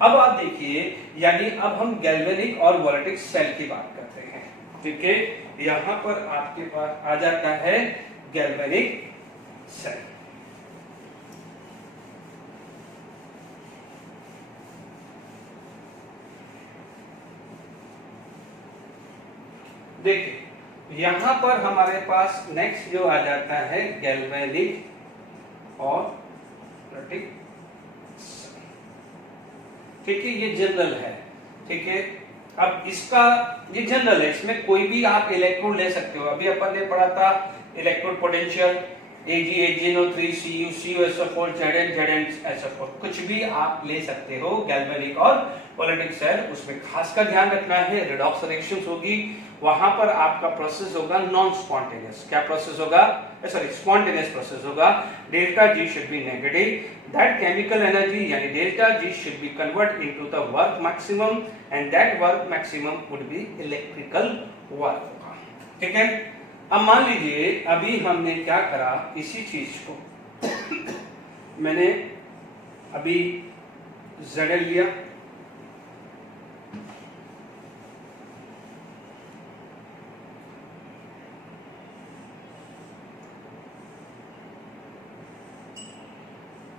अब आप देखिए, यानी अब हम गैल्वेनिक और वोल्टिक सेल की बात करते हैं। ठीक है, यहां पर आपके पास आ जाता है गैल्वेनिक सेल। देखिए, यहाँ पर हमारे पास नेक्स्ट जो आ जाता है गैल्वेनिक और इलेक्ट्रिक। ठीक है, ये जनरल है। ठीक है, अब इसका ये जनरल है, इसमें कोई भी आप इलेक्ट्रोड ले सकते हो। अभी अपन ने पढ़ा था electrode potential Ag, AgNO3, Cu, CuSO4, Zn, ZnSO4, कुछ भी आप ले सकते हो गैल्वेनिक और पॉलिटिक सेल। उसमें खास का ध्यान रखना है, रिडॉक्स रिएक्शंस होगी, वहां पर आपका प्रोसेस होगा नॉन स्पॉन्टेनियस। क्या प्रोसेस होगा? सॉरी, स्पॉन्टेनियस प्रोसेस होगा। Delta G should be negative. That chemical energy यानी delta G should be convert into the work maximum and that work maximum would be electrical work होगा। ठीक है, अब मान लीजिए अभी हमने क्या करा, इसी चीज को मैंने अभी Zn लिया,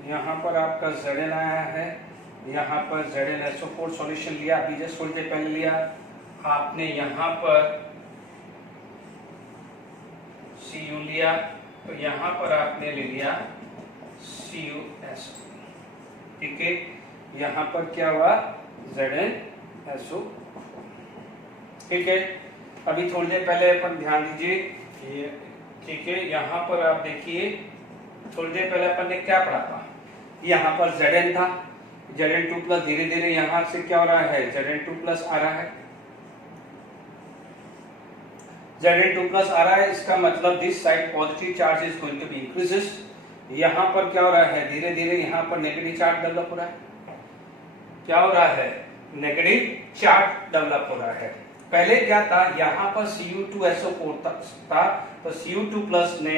यहाँ पर आपका Zn आया है, यहाँ पर ZnSO4 सॉल्यूशन लिया, अभी जस्ट थोड़ी देर पहले लिया आपने। यहाँ पर Cu लिया, तो यहाँ पर आपने ले लिया CuSO। ठीक है, यहाँ पर क्या हुआ? ZnSO। ठीक है, अभी थोड़ी देर पहले अपन ध्यान दीजिए, ठीक है, यहाँ पर आप देखिए थोड़ी देर पहले अपन ने क्या पढ़ा था, यहाँ पर Zn था, Zn2 प्लस, धीरे धीरे यहाँ से क्या हो रहा है? Zn2 प्लस आ रहा है, Zn2 प्लस आ रहा है। इसका मतलब this side positive charge is going to be increases. यहाँ पर क्या हो रहा है? धीरे धीरे यहाँ पर नेगेटिव चार्ज डेवलप हो रहा है। क्या हो रहा है? नेगेटिव चार्ज डेवलप हो रहा है। पहले क्या था? यहाँ पर Cu2SO4 था, तो Cu2 प्लस ने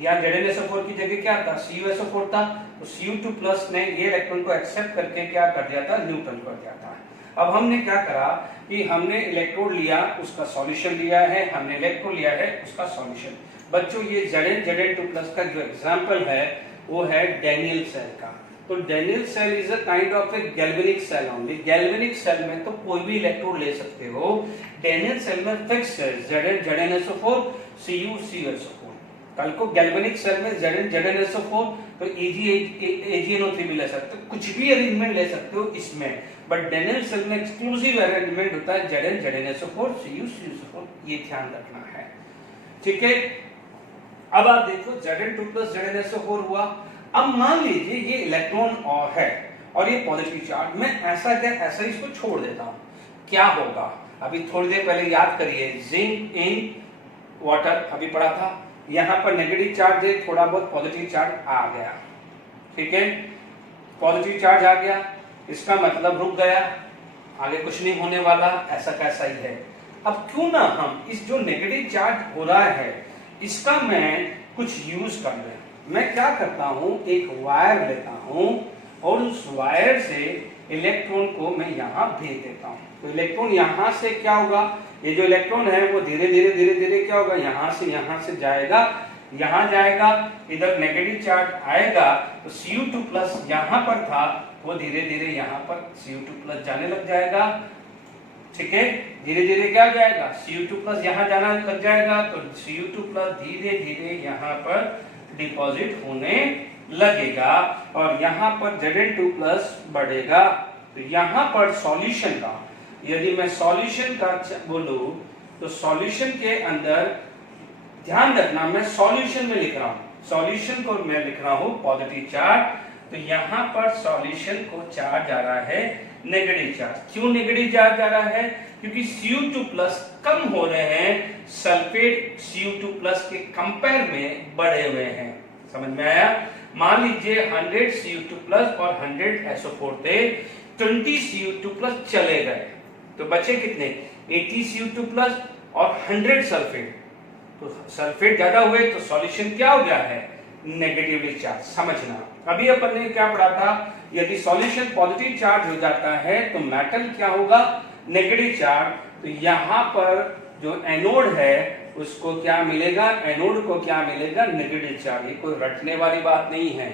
यहाँ ZnSO4 की जगह क्या था? CuSO4 था, तो Cu2 प्लस ने ये इलेक्ट्रॉन को एक्सेप्ट करके क्या कर दिया था? न्यूट्रल कर दिया था। अब हमने क्या करा कि हमने इलेक्ट्रोड लिया, उसका सॉल्यूशन लिया है, हमने इलेक्ट्रोड लिया है, उसका सॉल्यूशन। बच्चों ये Zn2 प्लस का जो एग्जांपल है वो है डैनियल सेल का। तो Daniell cell is a kind of a galvanic cell only. Galvanic cell में तो कोई भी इलेक्ट्रोड ले सकते हो, डैनियल सेल में फिक्स है ZnSO4, Cu, CuSO4। कल को गैल्वेनिक सेल में ZnSO4 तो AgNO3 भी ले सकते हो, कुछ भी अरेंजमेंट ले सकते हो इसमें, बट डैनियल सेल में एक्सक्लूसिव अरेंजमेंट होता है ZnSO4, Cu, CuSO4। ये ध्यान रखना है। ठीक है, अब आप देखो Zn2 प्लस ZnSO4 हुआ। अब मान लीजिए ये इलेक्ट्रॉन और है और ये पॉजिटिव चार्ज, मैं ऐसा क्या ऐसा इसको छोड़ देता हूं, क्या होगा? अभी थोड़ी देर पहले याद करिए, जिंक इन वाटर अभी पढ़ा था, यहाँ पर नेगेटिव चार्ज है, थोड़ा बहुत पॉजिटिव चार्ज आ गया। ठीक है, पॉजिटिव चार्ज आ गया, इसका मतलब रुक गया, आगे कुछ नहीं होने वाला, ऐसा कैसा ही है। अब क्यों ना हम इस जो नेगेटिव चार्ज हो रहा है इसका मैं कुछ यूज कर ले। मैं क्या करता हूं, एक वायर लेता हूं और उस वायर से इलेक्ट्रॉन को मैं यहां भेज देता हूं। तो इलेक्ट्रॉन यहां से क्या होगा, ये जो इलेक्ट्रॉन है वो धीरे धीरे क्या होगा, यहां से जाएगा, यहां जाएगा, इधर नेगेटिव चार्ज आएगा, तो Cu2 प्लस यहां पर था वो धीरे धीरे यहाँ पर Cu2 प्लस जाने लग जाएगा। ठीक है, धीरे धीरे क्या जाएगा, Cu2 प्लस यहाँ जाना लग जाएगा, तो Cu2 प्लस धीरे धीरे यहाँ पर डिपॉजिट होने लगेगा और यहाँ पर Zn2 प्लस बढ़ेगा। तो यहाँ पर सॉल्यूशन का, यदि मैं सॉल्यूशन का बोलूं तो सॉल्यूशन के अंदर ध्यान रखना, मैं सॉल्यूशन में लिख रहा हूं, सॉल्यूशन को मैं लिख रहा हूं पॉजिटिव चार्ज, तो यहाँ पर सॉल्यूशन को चार्ज आ रहा है नेगेटिव चार्ज। क्यों नेगेटिव चार्ज आ रहा है? क्योंकि Cu2 प्लस कम हो रहे हैं, सल्फेट Cu2 प्लस के कंपेयर में बढ़े हुए हैं। समझ में आया? मान लीजिए 100 Cu2 प्लस और 100 SO4 थे, 20 Cu2 प्लस चले गए, तो बचे कितने? 80 Cu2 प्लस और 100 सल्फेट। तो सल्फेट ज्यादा हुए तो सॉल्यूशन क्या हो गया है? Negatively charge. समझना, अभी अपन ने क्या पढ़ा था, यदि सॉल्यूशन पॉजिटिव चार्ज हो जाता है तो मेटल क्या होगा? Negative charge. तो यहाँ पर जो एनोड है उसको क्या मिलेगा? एनोड को क्या मिलेगा? Negative charge. ये कोई रटने वाली बात नहीं है,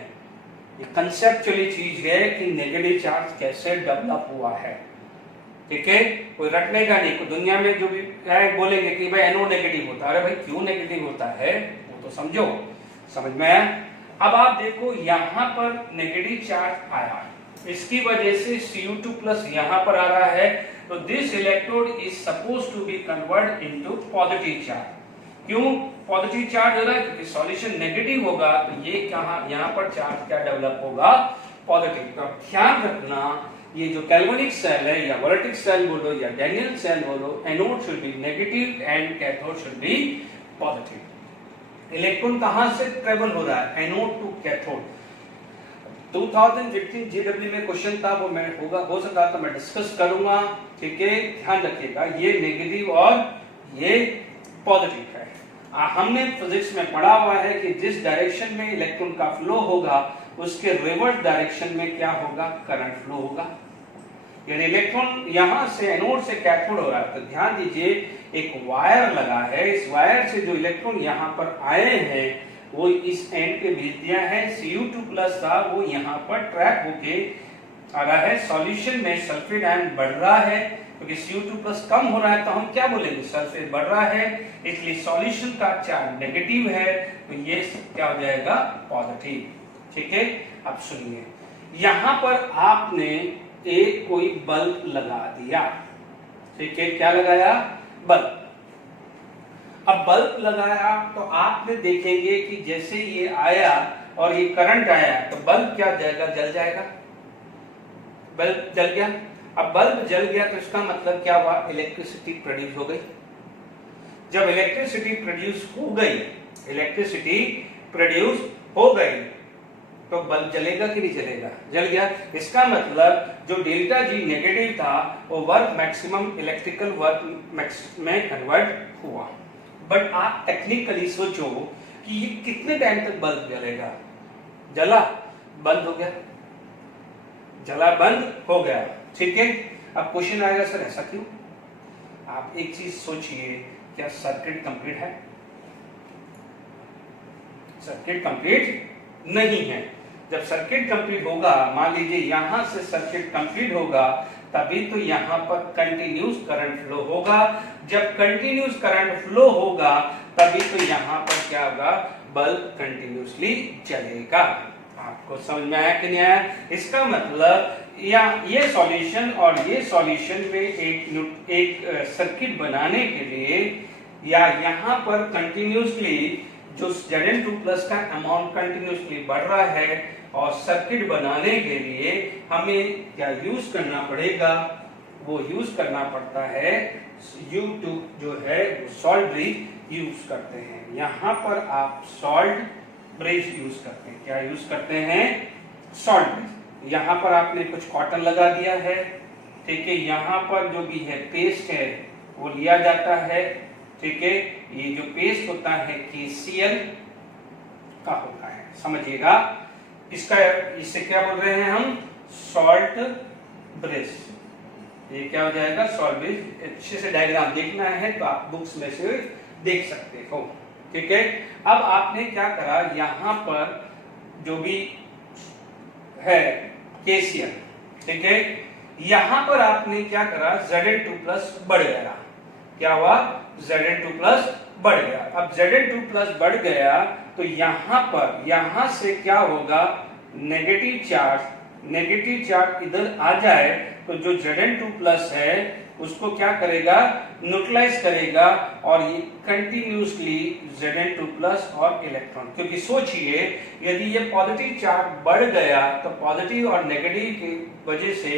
ये कंसेप्चुअली चीज है कि नेगेटिव चार्ज कैसे डेवलप हुआ है। ठीक है, कोई रटने का नहीं, कोई दुनिया में जो भी है बोलेंगे कि भाई एनोड नेगेटिव होता है, अरे भाई क्यों नेगेटिव होता है वो तो समझो, समझ में आया। अब आप देखो यहाँ पर नेगेटिव चार्ज आया, इसकी वजह से Cu2 प्लस यहाँ पर आ रहा है, तो this electrode is suppose to be convert into positive charge. क्यों पॉजिटिव चार्ज हो रहा है? क्योंकि सॉल्यूशन नेगेटिव होगा तो ये कहाँ यहाँ पर चार्ज क्या डेवलप होगा? पॉजिटिव। तो ध्यान रखना ये जो कैल्वनिक सेल है या वोलेटिक सेल बोलो या डैनियल सेल बोलो, anode should be negative and cathode should be positive. Electron कहां से ट्रेवल हो रहा है? Anode to cathode. 2015 जीडब्ल्यू में क्वेश्चन था, वो मैं हो सकता तो मैं डिस्कस करूंगा, ठीक है, ध्यान रखिएगा। ये नेगेटिव और ये पॉजिटिव है। हमने फिजिक्स में पढ़ा हुआ है कि जिस डायरेक्शन में इलेक्ट्रॉन का फ्लो होगा उसके रिवर्स डायरेक्शन में क्या होगा? करंट फ्लो होगा। यानी इलेक्ट्रॉन यहां से एनोड से कैथोड हो रहा है, तो ध्यान दीजिए एक वायर लगा है, इस वायर से जो इलेक्ट्रॉन यहां पर आए हैं वो इस एंड पे भेज दिया है, Cu2 प्लस था वो यहां पर ट्रैप होके आ रहा है। सॉल्यूशन में सल्फेट आयन बढ़ रहा है, क्योंकि Cu2 प्लस कम हो रहा है तो हम क्या बोलेंगे? सल्फेट बढ़ रहा है, इसलिए सॉल्यूशन का चार्ज नेगेटिव है, तो ये क्या हो जाएगा? पॉजिटिव। ठीक है, अब सुनिए, यहां पर आपने एक कोई बल्ब लगा दिया, ठीक है, क्या लगाया? बल्ब। अब बल्ब लगाया तो आपने देखेंगे कि जैसे ये आया और ये करंट आया तो बल्ब क्या जाएगा? जल जाएगा। बल्ब जल गया। अब बल्ब जल गया तो इसका मतलब क्या हुआ? इलेक्ट्रिसिटी प्रोड्यूस हो गई। जब इलेक्ट्रिसिटी प्रोड्यूस हो गई, इलेक्ट्रिसिटी प्रोड्यूस हो गई तो बल्ब जलेगा कि नहीं जलेगा? जल गया। इसका मतलब जो डेल्टा जी नेगेटिव था वो वर्क मैक्सिमम इलेक्ट्रिकल वर्क में कन्वर्ट हुआ। बट आप टेक्निकली सोचो कि ये कितने टाइम तक बल्ब जलेगा? जला, बंद हो गया, जला, बंद हो गया। ठीक है, अब क्वेश्चन आएगा सर ऐसा क्यों? आप एक चीज सोचिए, क्या सर्किट कंप्लीट है? सर्किट कंप्लीट नहीं है। जब सर्किट कंप्लीट होगा, मान लीजिए यहां से सर्किट कंप्लीट होगा, तभी तो यहां पर कंटिन्यूस करंट फ्लो होगा। जब कंटिन्यूस करंट फ्लो होगा तभी तो यहां पर क्या होगा? बल्ब कंटिन्यूसली जलेगा। आपको समझ में आया कि नहीं आया? इसका मतलब या ये सॉल्यूशन और ये सॉल्यूशन में एक सर्किट बनाने के लिए या यहां पर कंटिन्यूसली जो Zn2 प्लस का अमाउंट कंटिन्यूसली बढ़ रहा है और सर्किट बनाने के लिए हमें क्या यूज करना पड़ेगा? वो यूज करना पड़ता है U2 जो है वो सॉल्ट ब्रिज यूज करते हैं। यहां पर आप सॉल्ट ब्रिज यूज करते हैं। क्या यूज करते हैं? Salt bridge. यहां पर आपने कुछ कॉटन लगा दिया है, ठीक है, यहां पर जो भी है पेस्ट है वो लिया जाता है, ठीक है, ये जो पेस्ट होता है KCl का होता है, समझिएगा। इसका इससे क्या बोल रहे हैं हम? Salt bridge. ये क्या हो जाएगा? Salt bridge. अच्छे से डायग्राम देखना है तो आप बुक्स में से देख सकते हो, ठीक है। अब आपने क्या करा, यहां पर जो भी है KCl, ठीक है, यहां पर आपने क्या करा? Zn2 प्लस बढ़ गया। क्या हुआ? Zn2 प्लस बढ़ गया। अब Zn2 प्लस बढ़ गया तो यहां से क्या होगा? नेगेटिव चार्ज इधर आ जाए तो जो Zn2 प्लस है उसको क्या करेगा? न्यूट्रलाइज करेगा और ये कंटिन्यूसली Zn2 प्लस और इलेक्ट्रॉन, क्योंकि सोचिए यदि ये पॉजिटिव चार्ज बढ़ गया तो पॉजिटिव और नेगेटिव की वजह से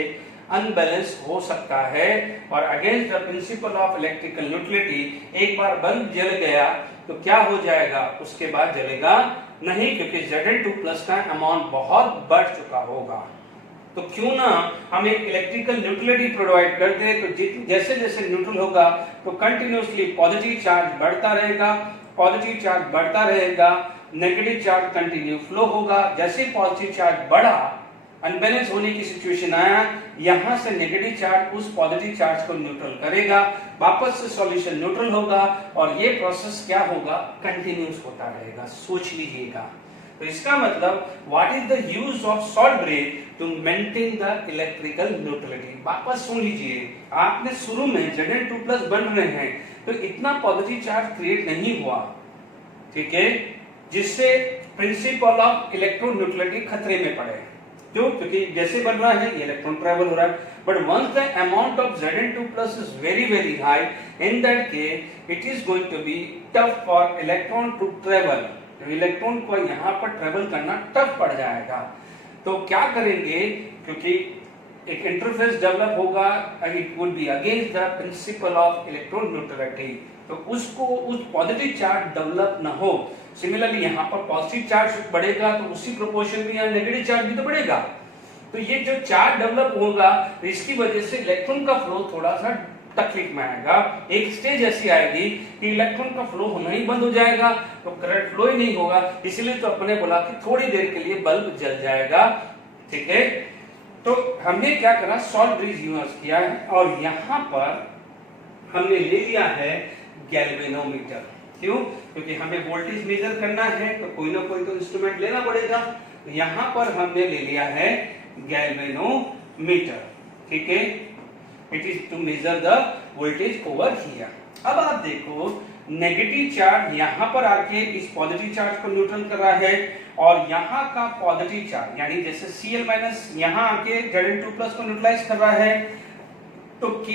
अनबैलेंस हो सकता है और against the principle of electrical neutrality एक बार बल्ब जल गया तो क्या हो जाएगा? उसके बाद जलेगा नहीं, क्योंकि Zn2 प्लस का अमाउंट बहुत बढ़ चुका होगा। तो क्यों ना हम एक इलेक्ट्रिकल न्यूट्रलिटी प्रोवाइड कर दें, तो जैसे जैसे न्यूट्रल होगा तो कंटिन्यूसली पॉजिटिव चार्ज बढ़ता रहेगा, नेगेटिव चार्ज कंटिन्यू फ्लो होगा। जैसे पॉजिटिव चार्ज बढ़ा, अनबैलेंस होने की सिचुएशन आया, यहां से नेगेटिव चार्ज उस पॉजिटिव चार्ज को न्यूट्रल करेगा, वापस से सॉल्यूशन न्यूट्रल होगा और ये प्रोसेस क्या होगा? कंटिन्यूस होता रहेगा। सोच लीजिएगा, तो इसका मतलब what is the use of salt bridge to maintain the electrical neutrality. वापस सुन लीजिए, आपने शुरू में Zn2+ बन रहे हैं तो इतना पॉजिटिव चार्ज क्रिएट नहीं हुआ, ठीक है, जिससे प्रिंसिपल ऑफ इलेक्ट्रॉन न्यूट्रलिटी खतरे में पड़े। क्यों? क्योंकि जैसे बन रहा है ये इलेक्ट्रॉन ट्रेवल हो रहा है, but once the amount of Zn2+ is very very high, in that case it is going to be tough for electron to travel. Electron को यहाँ पर ट्रेवल करना टफ पड़ जाएगा। तो क्या करेंगे, क्योंकि एक इंटरफेस डेवलप होगा and it would be against the principle of electron neutrality, तो उसको उस पॉजिटिव चार्ज डेवलप ना हो। सिमिलरली यहाँ पर पॉजिटिव चार्ज बढ़ेगा तो उसी प्रोपोर्शन में यहाँ नेगेटिव चार्ज भी तो बढ़ेगा। तो ये जो चार्ज डेवलप होगा तो इसकी वजह से इलेक्ट्रॉन का फ्लो थोड़ा सा तकलीफ में आएगा। एक स्टेज ऐसी आएगी कि इलेक्ट्रॉन का फ्लो होना ही बंद हो जाएगा, तो करंट फ्लो ही नहीं होगा। इसलिए तो अपने बोला कि थोड़ी देर के लिए बल्ब जल जाएगा, ठीक है। तो हमने क्या करा, सॉल्ट ब्रिज यूज किया है और यहाँ पर हमने ले लिया है गैल्वेनोमीटर। क्यों? क्योंकि हमें वोल्टेज मेजर करना है तो कोई ना कोई तो इंस्ट्रूमेंट लेना पड़ेगा। तो यहाँ पर हमने ले लिया है गैल्वेनोमीटर, ठीक है। It is to measure the voltage over here. अब आप देखो नेगेटिव चार्ज यहाँ पर आके इस पॉजिटिव चार्ज को न्यूट्रल कर रहा है और यहाँ का पॉजिटिव चार्ज यानी जैसे Cl- यहाँ आके Zn2+ को न्यूट्रलाइज कर रहा है, तो K+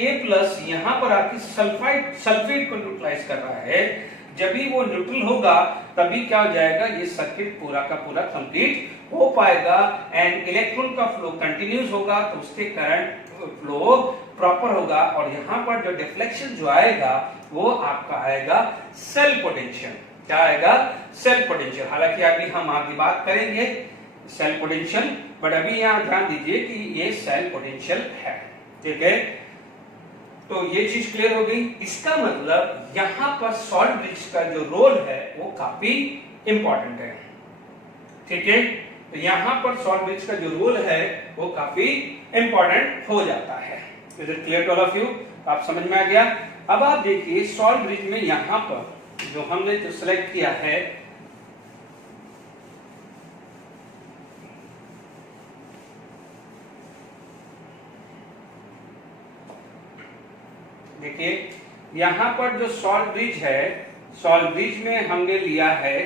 यहाँ पर आके सल्फेट को न्यूट्रलाइज कर रहा है। जब भी वो न्यूट्रल होगा तभी क्या हो जाएगा, ये सर्किट पूरा का पूरा कंप्लीट हो पाएगा एंड इलेक्ट्रॉन का फ्लो कंटिन्यूस होगा, तो उसके करंट फ्लो प्रॉपर होगा। और यहाँ पर जो डिफ्लेक्शन जो आएगा वो आपका आएगा सेल पोटेंशियल। क्या आएगा? Cell potential. हालांकि अभी हम आगे बात करेंगे सेल पोटेंशियल, बट अभी यहाँ ध्यान दीजिए कि ये सेल पोटेंशियल है, ठीक है। तो ये चीज क्लियर हो गई। इसका मतलब यहाँ पर सॉल्ट ब्रिज का जो रोल है वो काफी इंपॉर्टेंट है, ठीक है। तो यहाँ पर सॉल्ट ब्रिज का जो रोल है वो काफी इंपॉर्टेंट हो जाता है। Is it clear to all of you? आप समझ में आ गया? अब आप देखिए सॉल्ट ब्रिज में यहाँ पर जो हमने जो सिलेक्ट किया है, देखिए यहाँ पर जो सॉल्ट ब्रिज है, सॉल्ट ब्रिज में हमने लिया है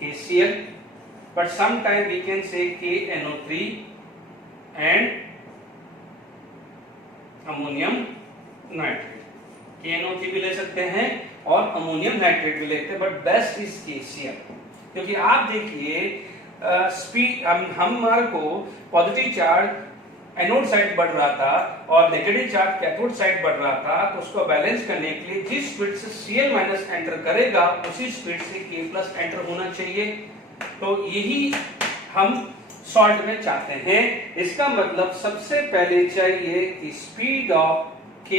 KCl, but sometime we can say KNO3 and ammonium nitrate. KNO3 भी ले सकते हैं और अमोनियम नाइट्रेट भी लेते हैं, बट बेस्ट इज KCl। क्योंकि आप देखिए स्पीड हमारे को पॉजिटिव चार्ज एनोड साइड बढ़ रहा था और नेगेटिव चार्ज कैथोड साइड बढ़ रहा था, तो उसको बैलेंस करने के लिए जिस स्पीड से Cl- एंटर करेगा उसी स्पीड से K+ एंटर होना चाहिए। तो यही हम सॉल्ट में चाहते हैं। इसका मतलब सबसे पहले चाहिए कि speed of K+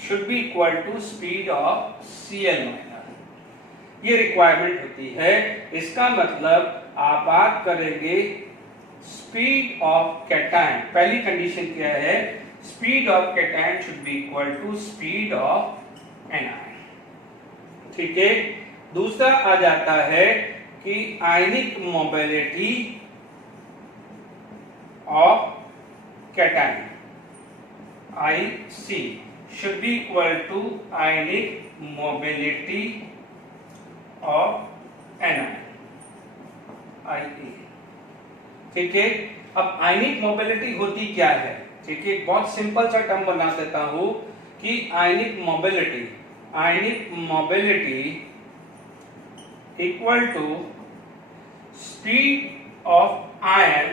should be equal to speed of Cl-। ये रिक्वायरमेंट होती है। इसका मतलब आप बात करेंगे स्पीड ऑफ कैटायन। पहली कंडीशन क्या है? Speed of cation should be equal to speed of anion, ठीक है। दूसरा आ जाता है कि ionic mobility of cation IC should be equal to ionic mobility of anion IA, ठीक है। अब आयनिक मोबिलिटी होती क्या है? ठीक है, बहुत सिंपल सा टर्म बना देता हूं कि ionic mobility equal to speed of ion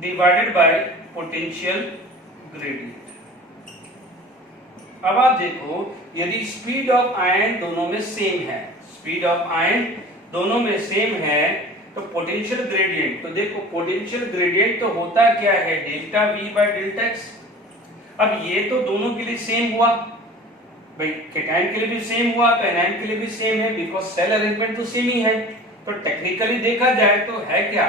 divided by potential gradient. अब आप देखो यदि स्पीड ऑफ आयन दोनों में सेम है, स्पीड ऑफ आयन दोनों में सेम है, तो पोटेंशियल ग्रेडियंट, तो देखो पोटेंशियल ग्रेडियंट तो होता क्या है? Delta V by delta x। अब ये तो दोनों के लिए सेम हुआ, भाई कैटायन के लिए भी सेम हुआ तो एनायन के लिए भी सेम है, बिकॉज सेल अरेंजमेंट तो सेम ही है। तो टेक्निकली देखा जाए तो है क्या,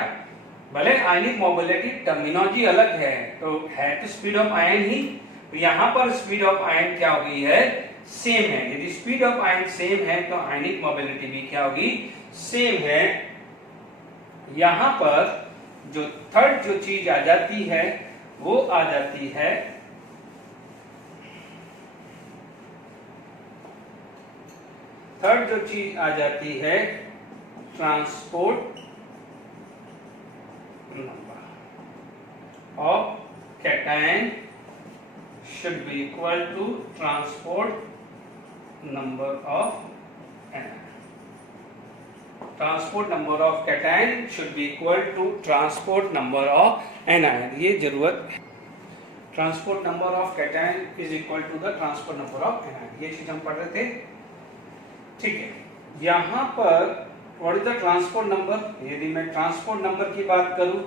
भले आयनिक मोबिलिटी टर्मिनोलॉजी अलग है, तो है तो स्पीड ऑफ आयन ही। तो यहाँ पर स्पीड ऑफ आयन क्या हो गई है? सेम है। यदि स्पीड ऑफ आयन सेम है तो आयनिक मोबिलिटी भी क्या होगी? सेम है। यहां पर जो थर्ड जो चीज आ जाती है वो आ जाती है transport number of cation should be equal to transport number of anion. Transport number of cation should be equal to transport number of anion. ये जरूरत है। Transport number of cation is equal to the transport number of anion. ये चीज हम पढ़ रहे थे, ठीक है। यहाँ पर what is the transport number? यदि मैं ट्रांसपोर्ट नंबर की बात करूं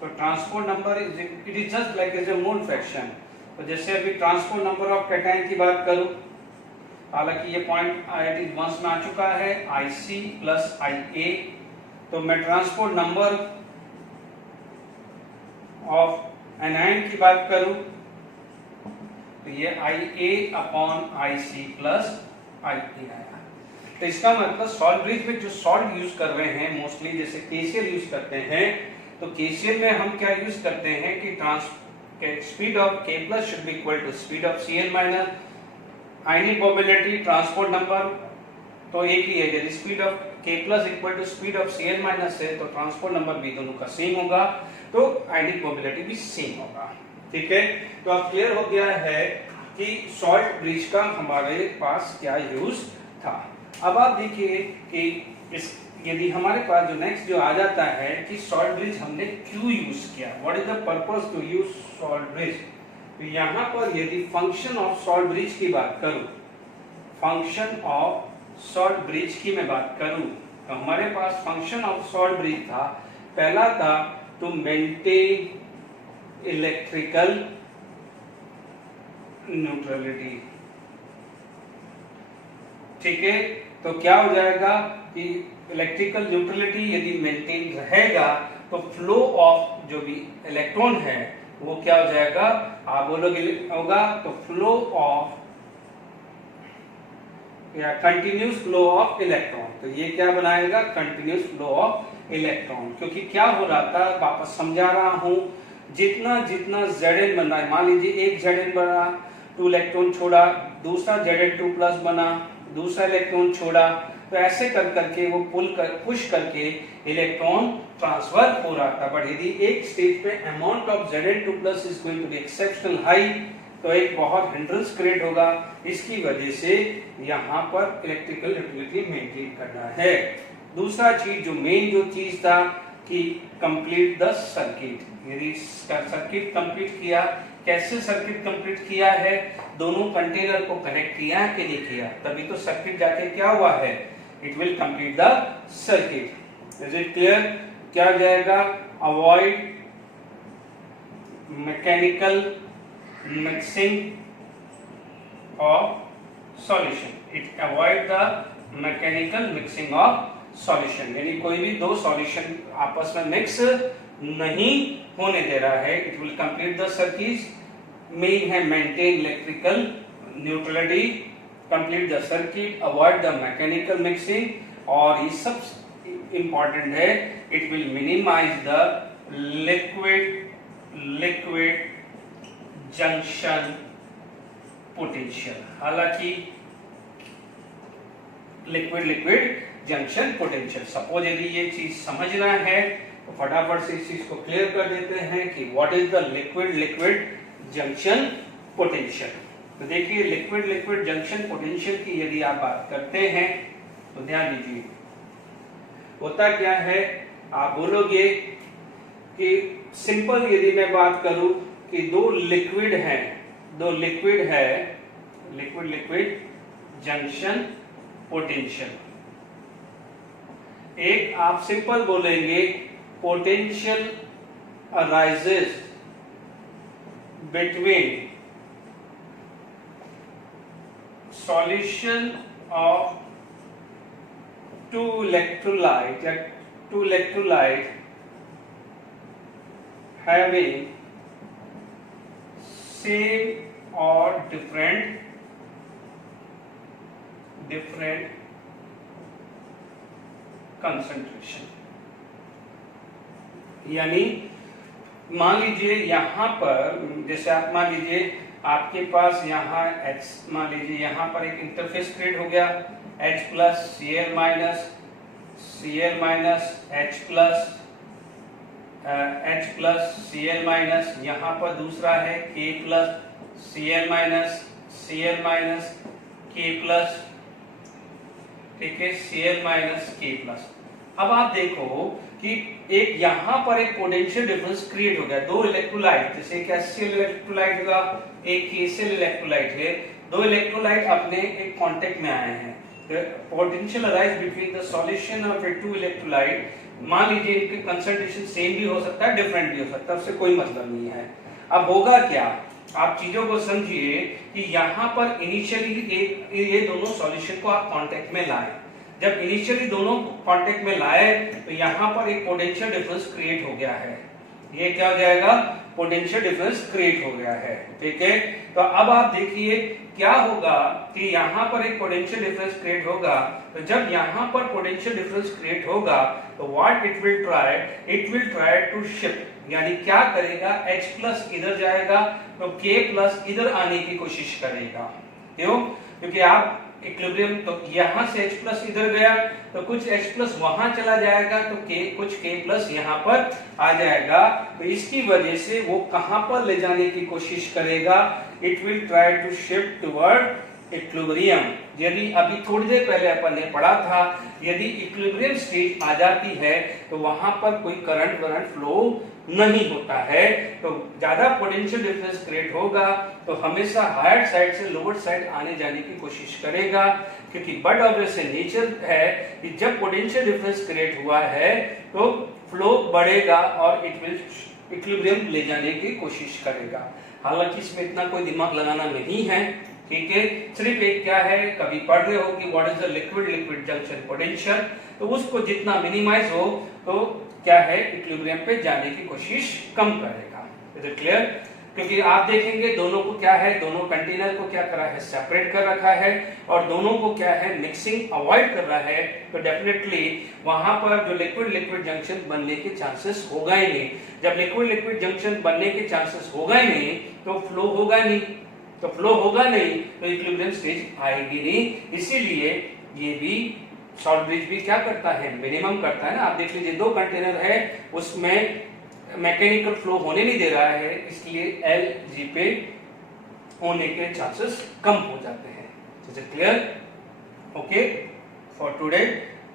तो transport number it is just like as a mole fraction. तो जैसे अभी ट्रांसपोर्ट नंबर ऑफ कैटायन की बात करूं, हालांकि ये पॉइंट IIT एडवांस में आ चुका है IC प्लस IA, तो मैं ट्रांसपोर्ट नंबर ऑफ एनायन की बात करूं तो ये IA upon IC plus IA आया। तो इसका मतलब सॉल्ट ब्रिज में जो सॉल्ट यूज कर रहे हैं मोस्टली, जैसे KCl यूज करते हैं, तो KCl में हम क्या यूज करते हैं कि speed of K plus should be equal to speed of Cl minus ionic mobility transport number तो एक ही है। यदि speed of K plus equal to speed of Cl minus है तो ट्रांसपोर्ट नंबर भी दोनों का सेम होगा, तो आयनिक मोबिलिटी भी सेम होगा, ठीक है। तो अब क्लियर हो गया है कि सॉल्ट ब्रिज का हमारे पास क्या यूज था। अब आप देखिए कि इस यदि हमारे पास जो नेक्स्ट जो आ जाता है कि सॉल्ट ब्रिज हमने क्यों यूज किया, what is the purpose to use salt bridge. तो यहाँ पर यदि फंक्शन ऑफ सॉल्ट ब्रिज की बात करूं, फंक्शन ऑफ सॉल्ट ब्रिज की मैं बात करूं तो हमारे पास फंक्शन ऑफ सॉल्ट ब्रिज था, पहला था टू मेंटेन इलेक्ट्रिकल न्यूट्रलिटी, ठीक है। तो क्या हो जाएगा कि इलेक्ट्रिकल न्यूट्रलिटी यदि मेंटेन रहेगा तो फ्लो ऑफ जो भी इलेक्ट्रॉन है वो क्या हो जाएगा, आप बोलोगे होगा तो फ्लो ऑफ या कंटिन्यूस फ्लो ऑफ इलेक्ट्रॉन। तो ये क्या बनाएगा, कंटिन्यूस फ्लो ऑफ इलेक्ट्रॉन। क्योंकि क्या हो रहा था, वापस समझा रहा हूं, जितना जितना Zn बन रहा है, मान लीजिए एक Zn बना, 2 इलेक्ट्रॉन छोड़ा, दूसरा Zn2 प्लस बना, दूसरा इलेक्ट्रॉन छोड़ा, तो ऐसे कर करके वो पुश करके इलेक्ट्रॉन ट्रांसफर हो रहा था। बट यदि एक स्टेज पे amount of Zn2 plus is going to be exceptional high, तो एक बहुत हिंड्रेंस क्रिएट होगा। इसकी वजह से यहाँ पर इलेक्ट्रिकल न्यूट्रलिटी मेंटेन करना है। दूसरा चीज जो मेन जो चीज था कि कंप्लीट द सर्किट, यदि सर्किट कंप्लीट किया, कैसे सर्किट कंप्लीट किया है, दोनों कंटेनर को कनेक्ट किया कि नहीं किया, तभी तो सर्किट जाके क्या हुआ है, it will complete the circuit. Is it clear? क्या हो जाएगा, avoid mechanical mixing of solution, it avoid the mechanical mixing of solution, यानी कोई भी दो सॉल्यूशन आपस में मिक्स नहीं होने दे रहा है। It will complete the circuit. Main है maintain electrical neutrality, complete the circuit, avoid the mechanical mixing, और ये सब इंपॉर्टेंट है। It will minimise the liquid junction potential. हालांकि लिक्विड जंक्शन पोटेंशियल, सपोज यदि ये चीज समझना है तो फटाफट से इस चीज को क्लियर कर देते हैं कि what is the liquid junction potential. तो देखिए लिक्विड जंक्शन पोटेंशियल की यदि आप बात करते हैं तो ध्यान दीजिए, होता क्या है, आप बोलोगे कि सिंपल यदि मैं बात करूं कि दो लिक्विड है, लिक्विड जंक्शन पोटेंशियल। एक आप सिंपल बोलेंगे potential arises between solution of two electrolyte having same or different concentration. यानी मान लीजिए यहाँ पर, जैसे आप मान लीजिए आपके पास यहाँ H, मान लीजिए यहाँ पर एक इंटरफेस क्रिएट हो गया H plus Cl minus H plus Cl minus, यहाँ पर दूसरा है K plus Cl minus K plus, ठीक है, Cl माइनस K प्लस। अब आप देखो कि एक यहाँ पर एक पोटेंशियल डिफरेंस क्रिएट हो गया, दो इलेक्ट्रोलाइट, जैसे एक HCl इलेक्ट्रोलाइट होगा, एक KCl इलेक्ट्रोलाइट है, दो इलेक्ट्रोलाइट अपने एक कांटेक्ट में आए हैं। Potential arise between the solution of two electrolyte, मान लीजिए इनके कंसंट्रेशन सेम भी हो सकता है, डिफरेंट भी हो सकता है, उससे कोई मतलब नहीं है। अब होगा क्या, आप चीजों को समझिए कि यहाँ पर इनिशियली ये दोनों सॉल्यूशन को आप कांटेक्ट में लाए, जब इनिशियली दोनों कांटेक्ट में लाए तो यहाँ पर एक पोटेंशियल डिफरेंस क्रिएट हो गया है। ये क्या हो जाएगा, पोटेंशियल डिफरेंस क्रिएट हो गया है, ठीक है। तो अब आप देखिए क्या होगा कि यहाँ पर एक पोटेंशियल डिफरेंस क्रिएट होगा, तो जब यहाँ पर पोटेंशियल डिफरेंस क्रिएट होगा तो what it will try to shift, यानी क्या करेगा, H प्लस इधर जाएगा तो K प्लस इधर आने की कोशिश करेगा। क्यों, क्योंकि आप इक्विलिब्रियम, तो यहाँ से H प्लस इधर गया तो कुछ H प्लस वहां चला जाएगा तो कुछ K प्लस यहाँ पर आ जाएगा, तो इसकी वजह से वो कहां पर ले जाने की कोशिश करेगा, it will try to shift toward equilibrium. यदि अभी थोड़ी देर पहले अपन ने पढ़ा था, यदि इक्विलिब्रियम स्टेज आ जाती है तो वहां पर कोई करंट फ्लो नहीं होता है, तो ज्यादा पोटेंशियल डिफरेंस क्रिएट होगा तो हमेशा हायर साइड से लोअर साइड आने जाने की कोशिश करेगा, क्योंकि बट ऑब्वियस नेचर है कि जब पोटेंशियल डिफरेंस क्रिएट हुआ है तो फ्लो बढ़ेगा और इट विल इक्विलिब्रियम ले जाने की कोशिश करेगा। हालांकि इसमें इतना कोई दिमाग लगाना नहीं है, ठीक है, सिर्फ एक क्या है, कभी पढ़ रहे हो कि what is the liquid junction potential, तो उसको जितना मिनिमाइज हो तो क्या है, इक्विलिब्रियम पे जाने की कोशिश कम करेगा। Is it clear? क्योंकि आप देखेंगे दोनों को क्या है, दोनों कंटेनर को क्या करा है, सेपरेट कर रखा है, और दोनों को क्या है, मिक्सिंग अवॉइड कर रहा है, तो डेफिनेटली वहां पर जो लिक्विड जंक्शन बनने के चांसेस होगा ही नहीं। जब लिक्विड जंक्शन बनने के चांसेस होगा ही नहीं तो फ्लो होगा नहीं, तो फ्लो होगा नहीं तो इक्विलिब्रियम स्टेज आएगी नहीं। इसीलिए ये भी सॉल्ट ब्रिज भी क्या करता है, मिनिमम करता है ना। आप देख लीजिए दो कंटेनर है, उसमें मैकेनिकल फ्लो होने नहीं दे रहा है, इसलिए LG पे होने के चांसेस कम हो जाते हैं। Is it clear? Okay, for today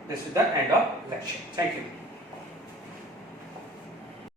this is the end of lecture. Thank you.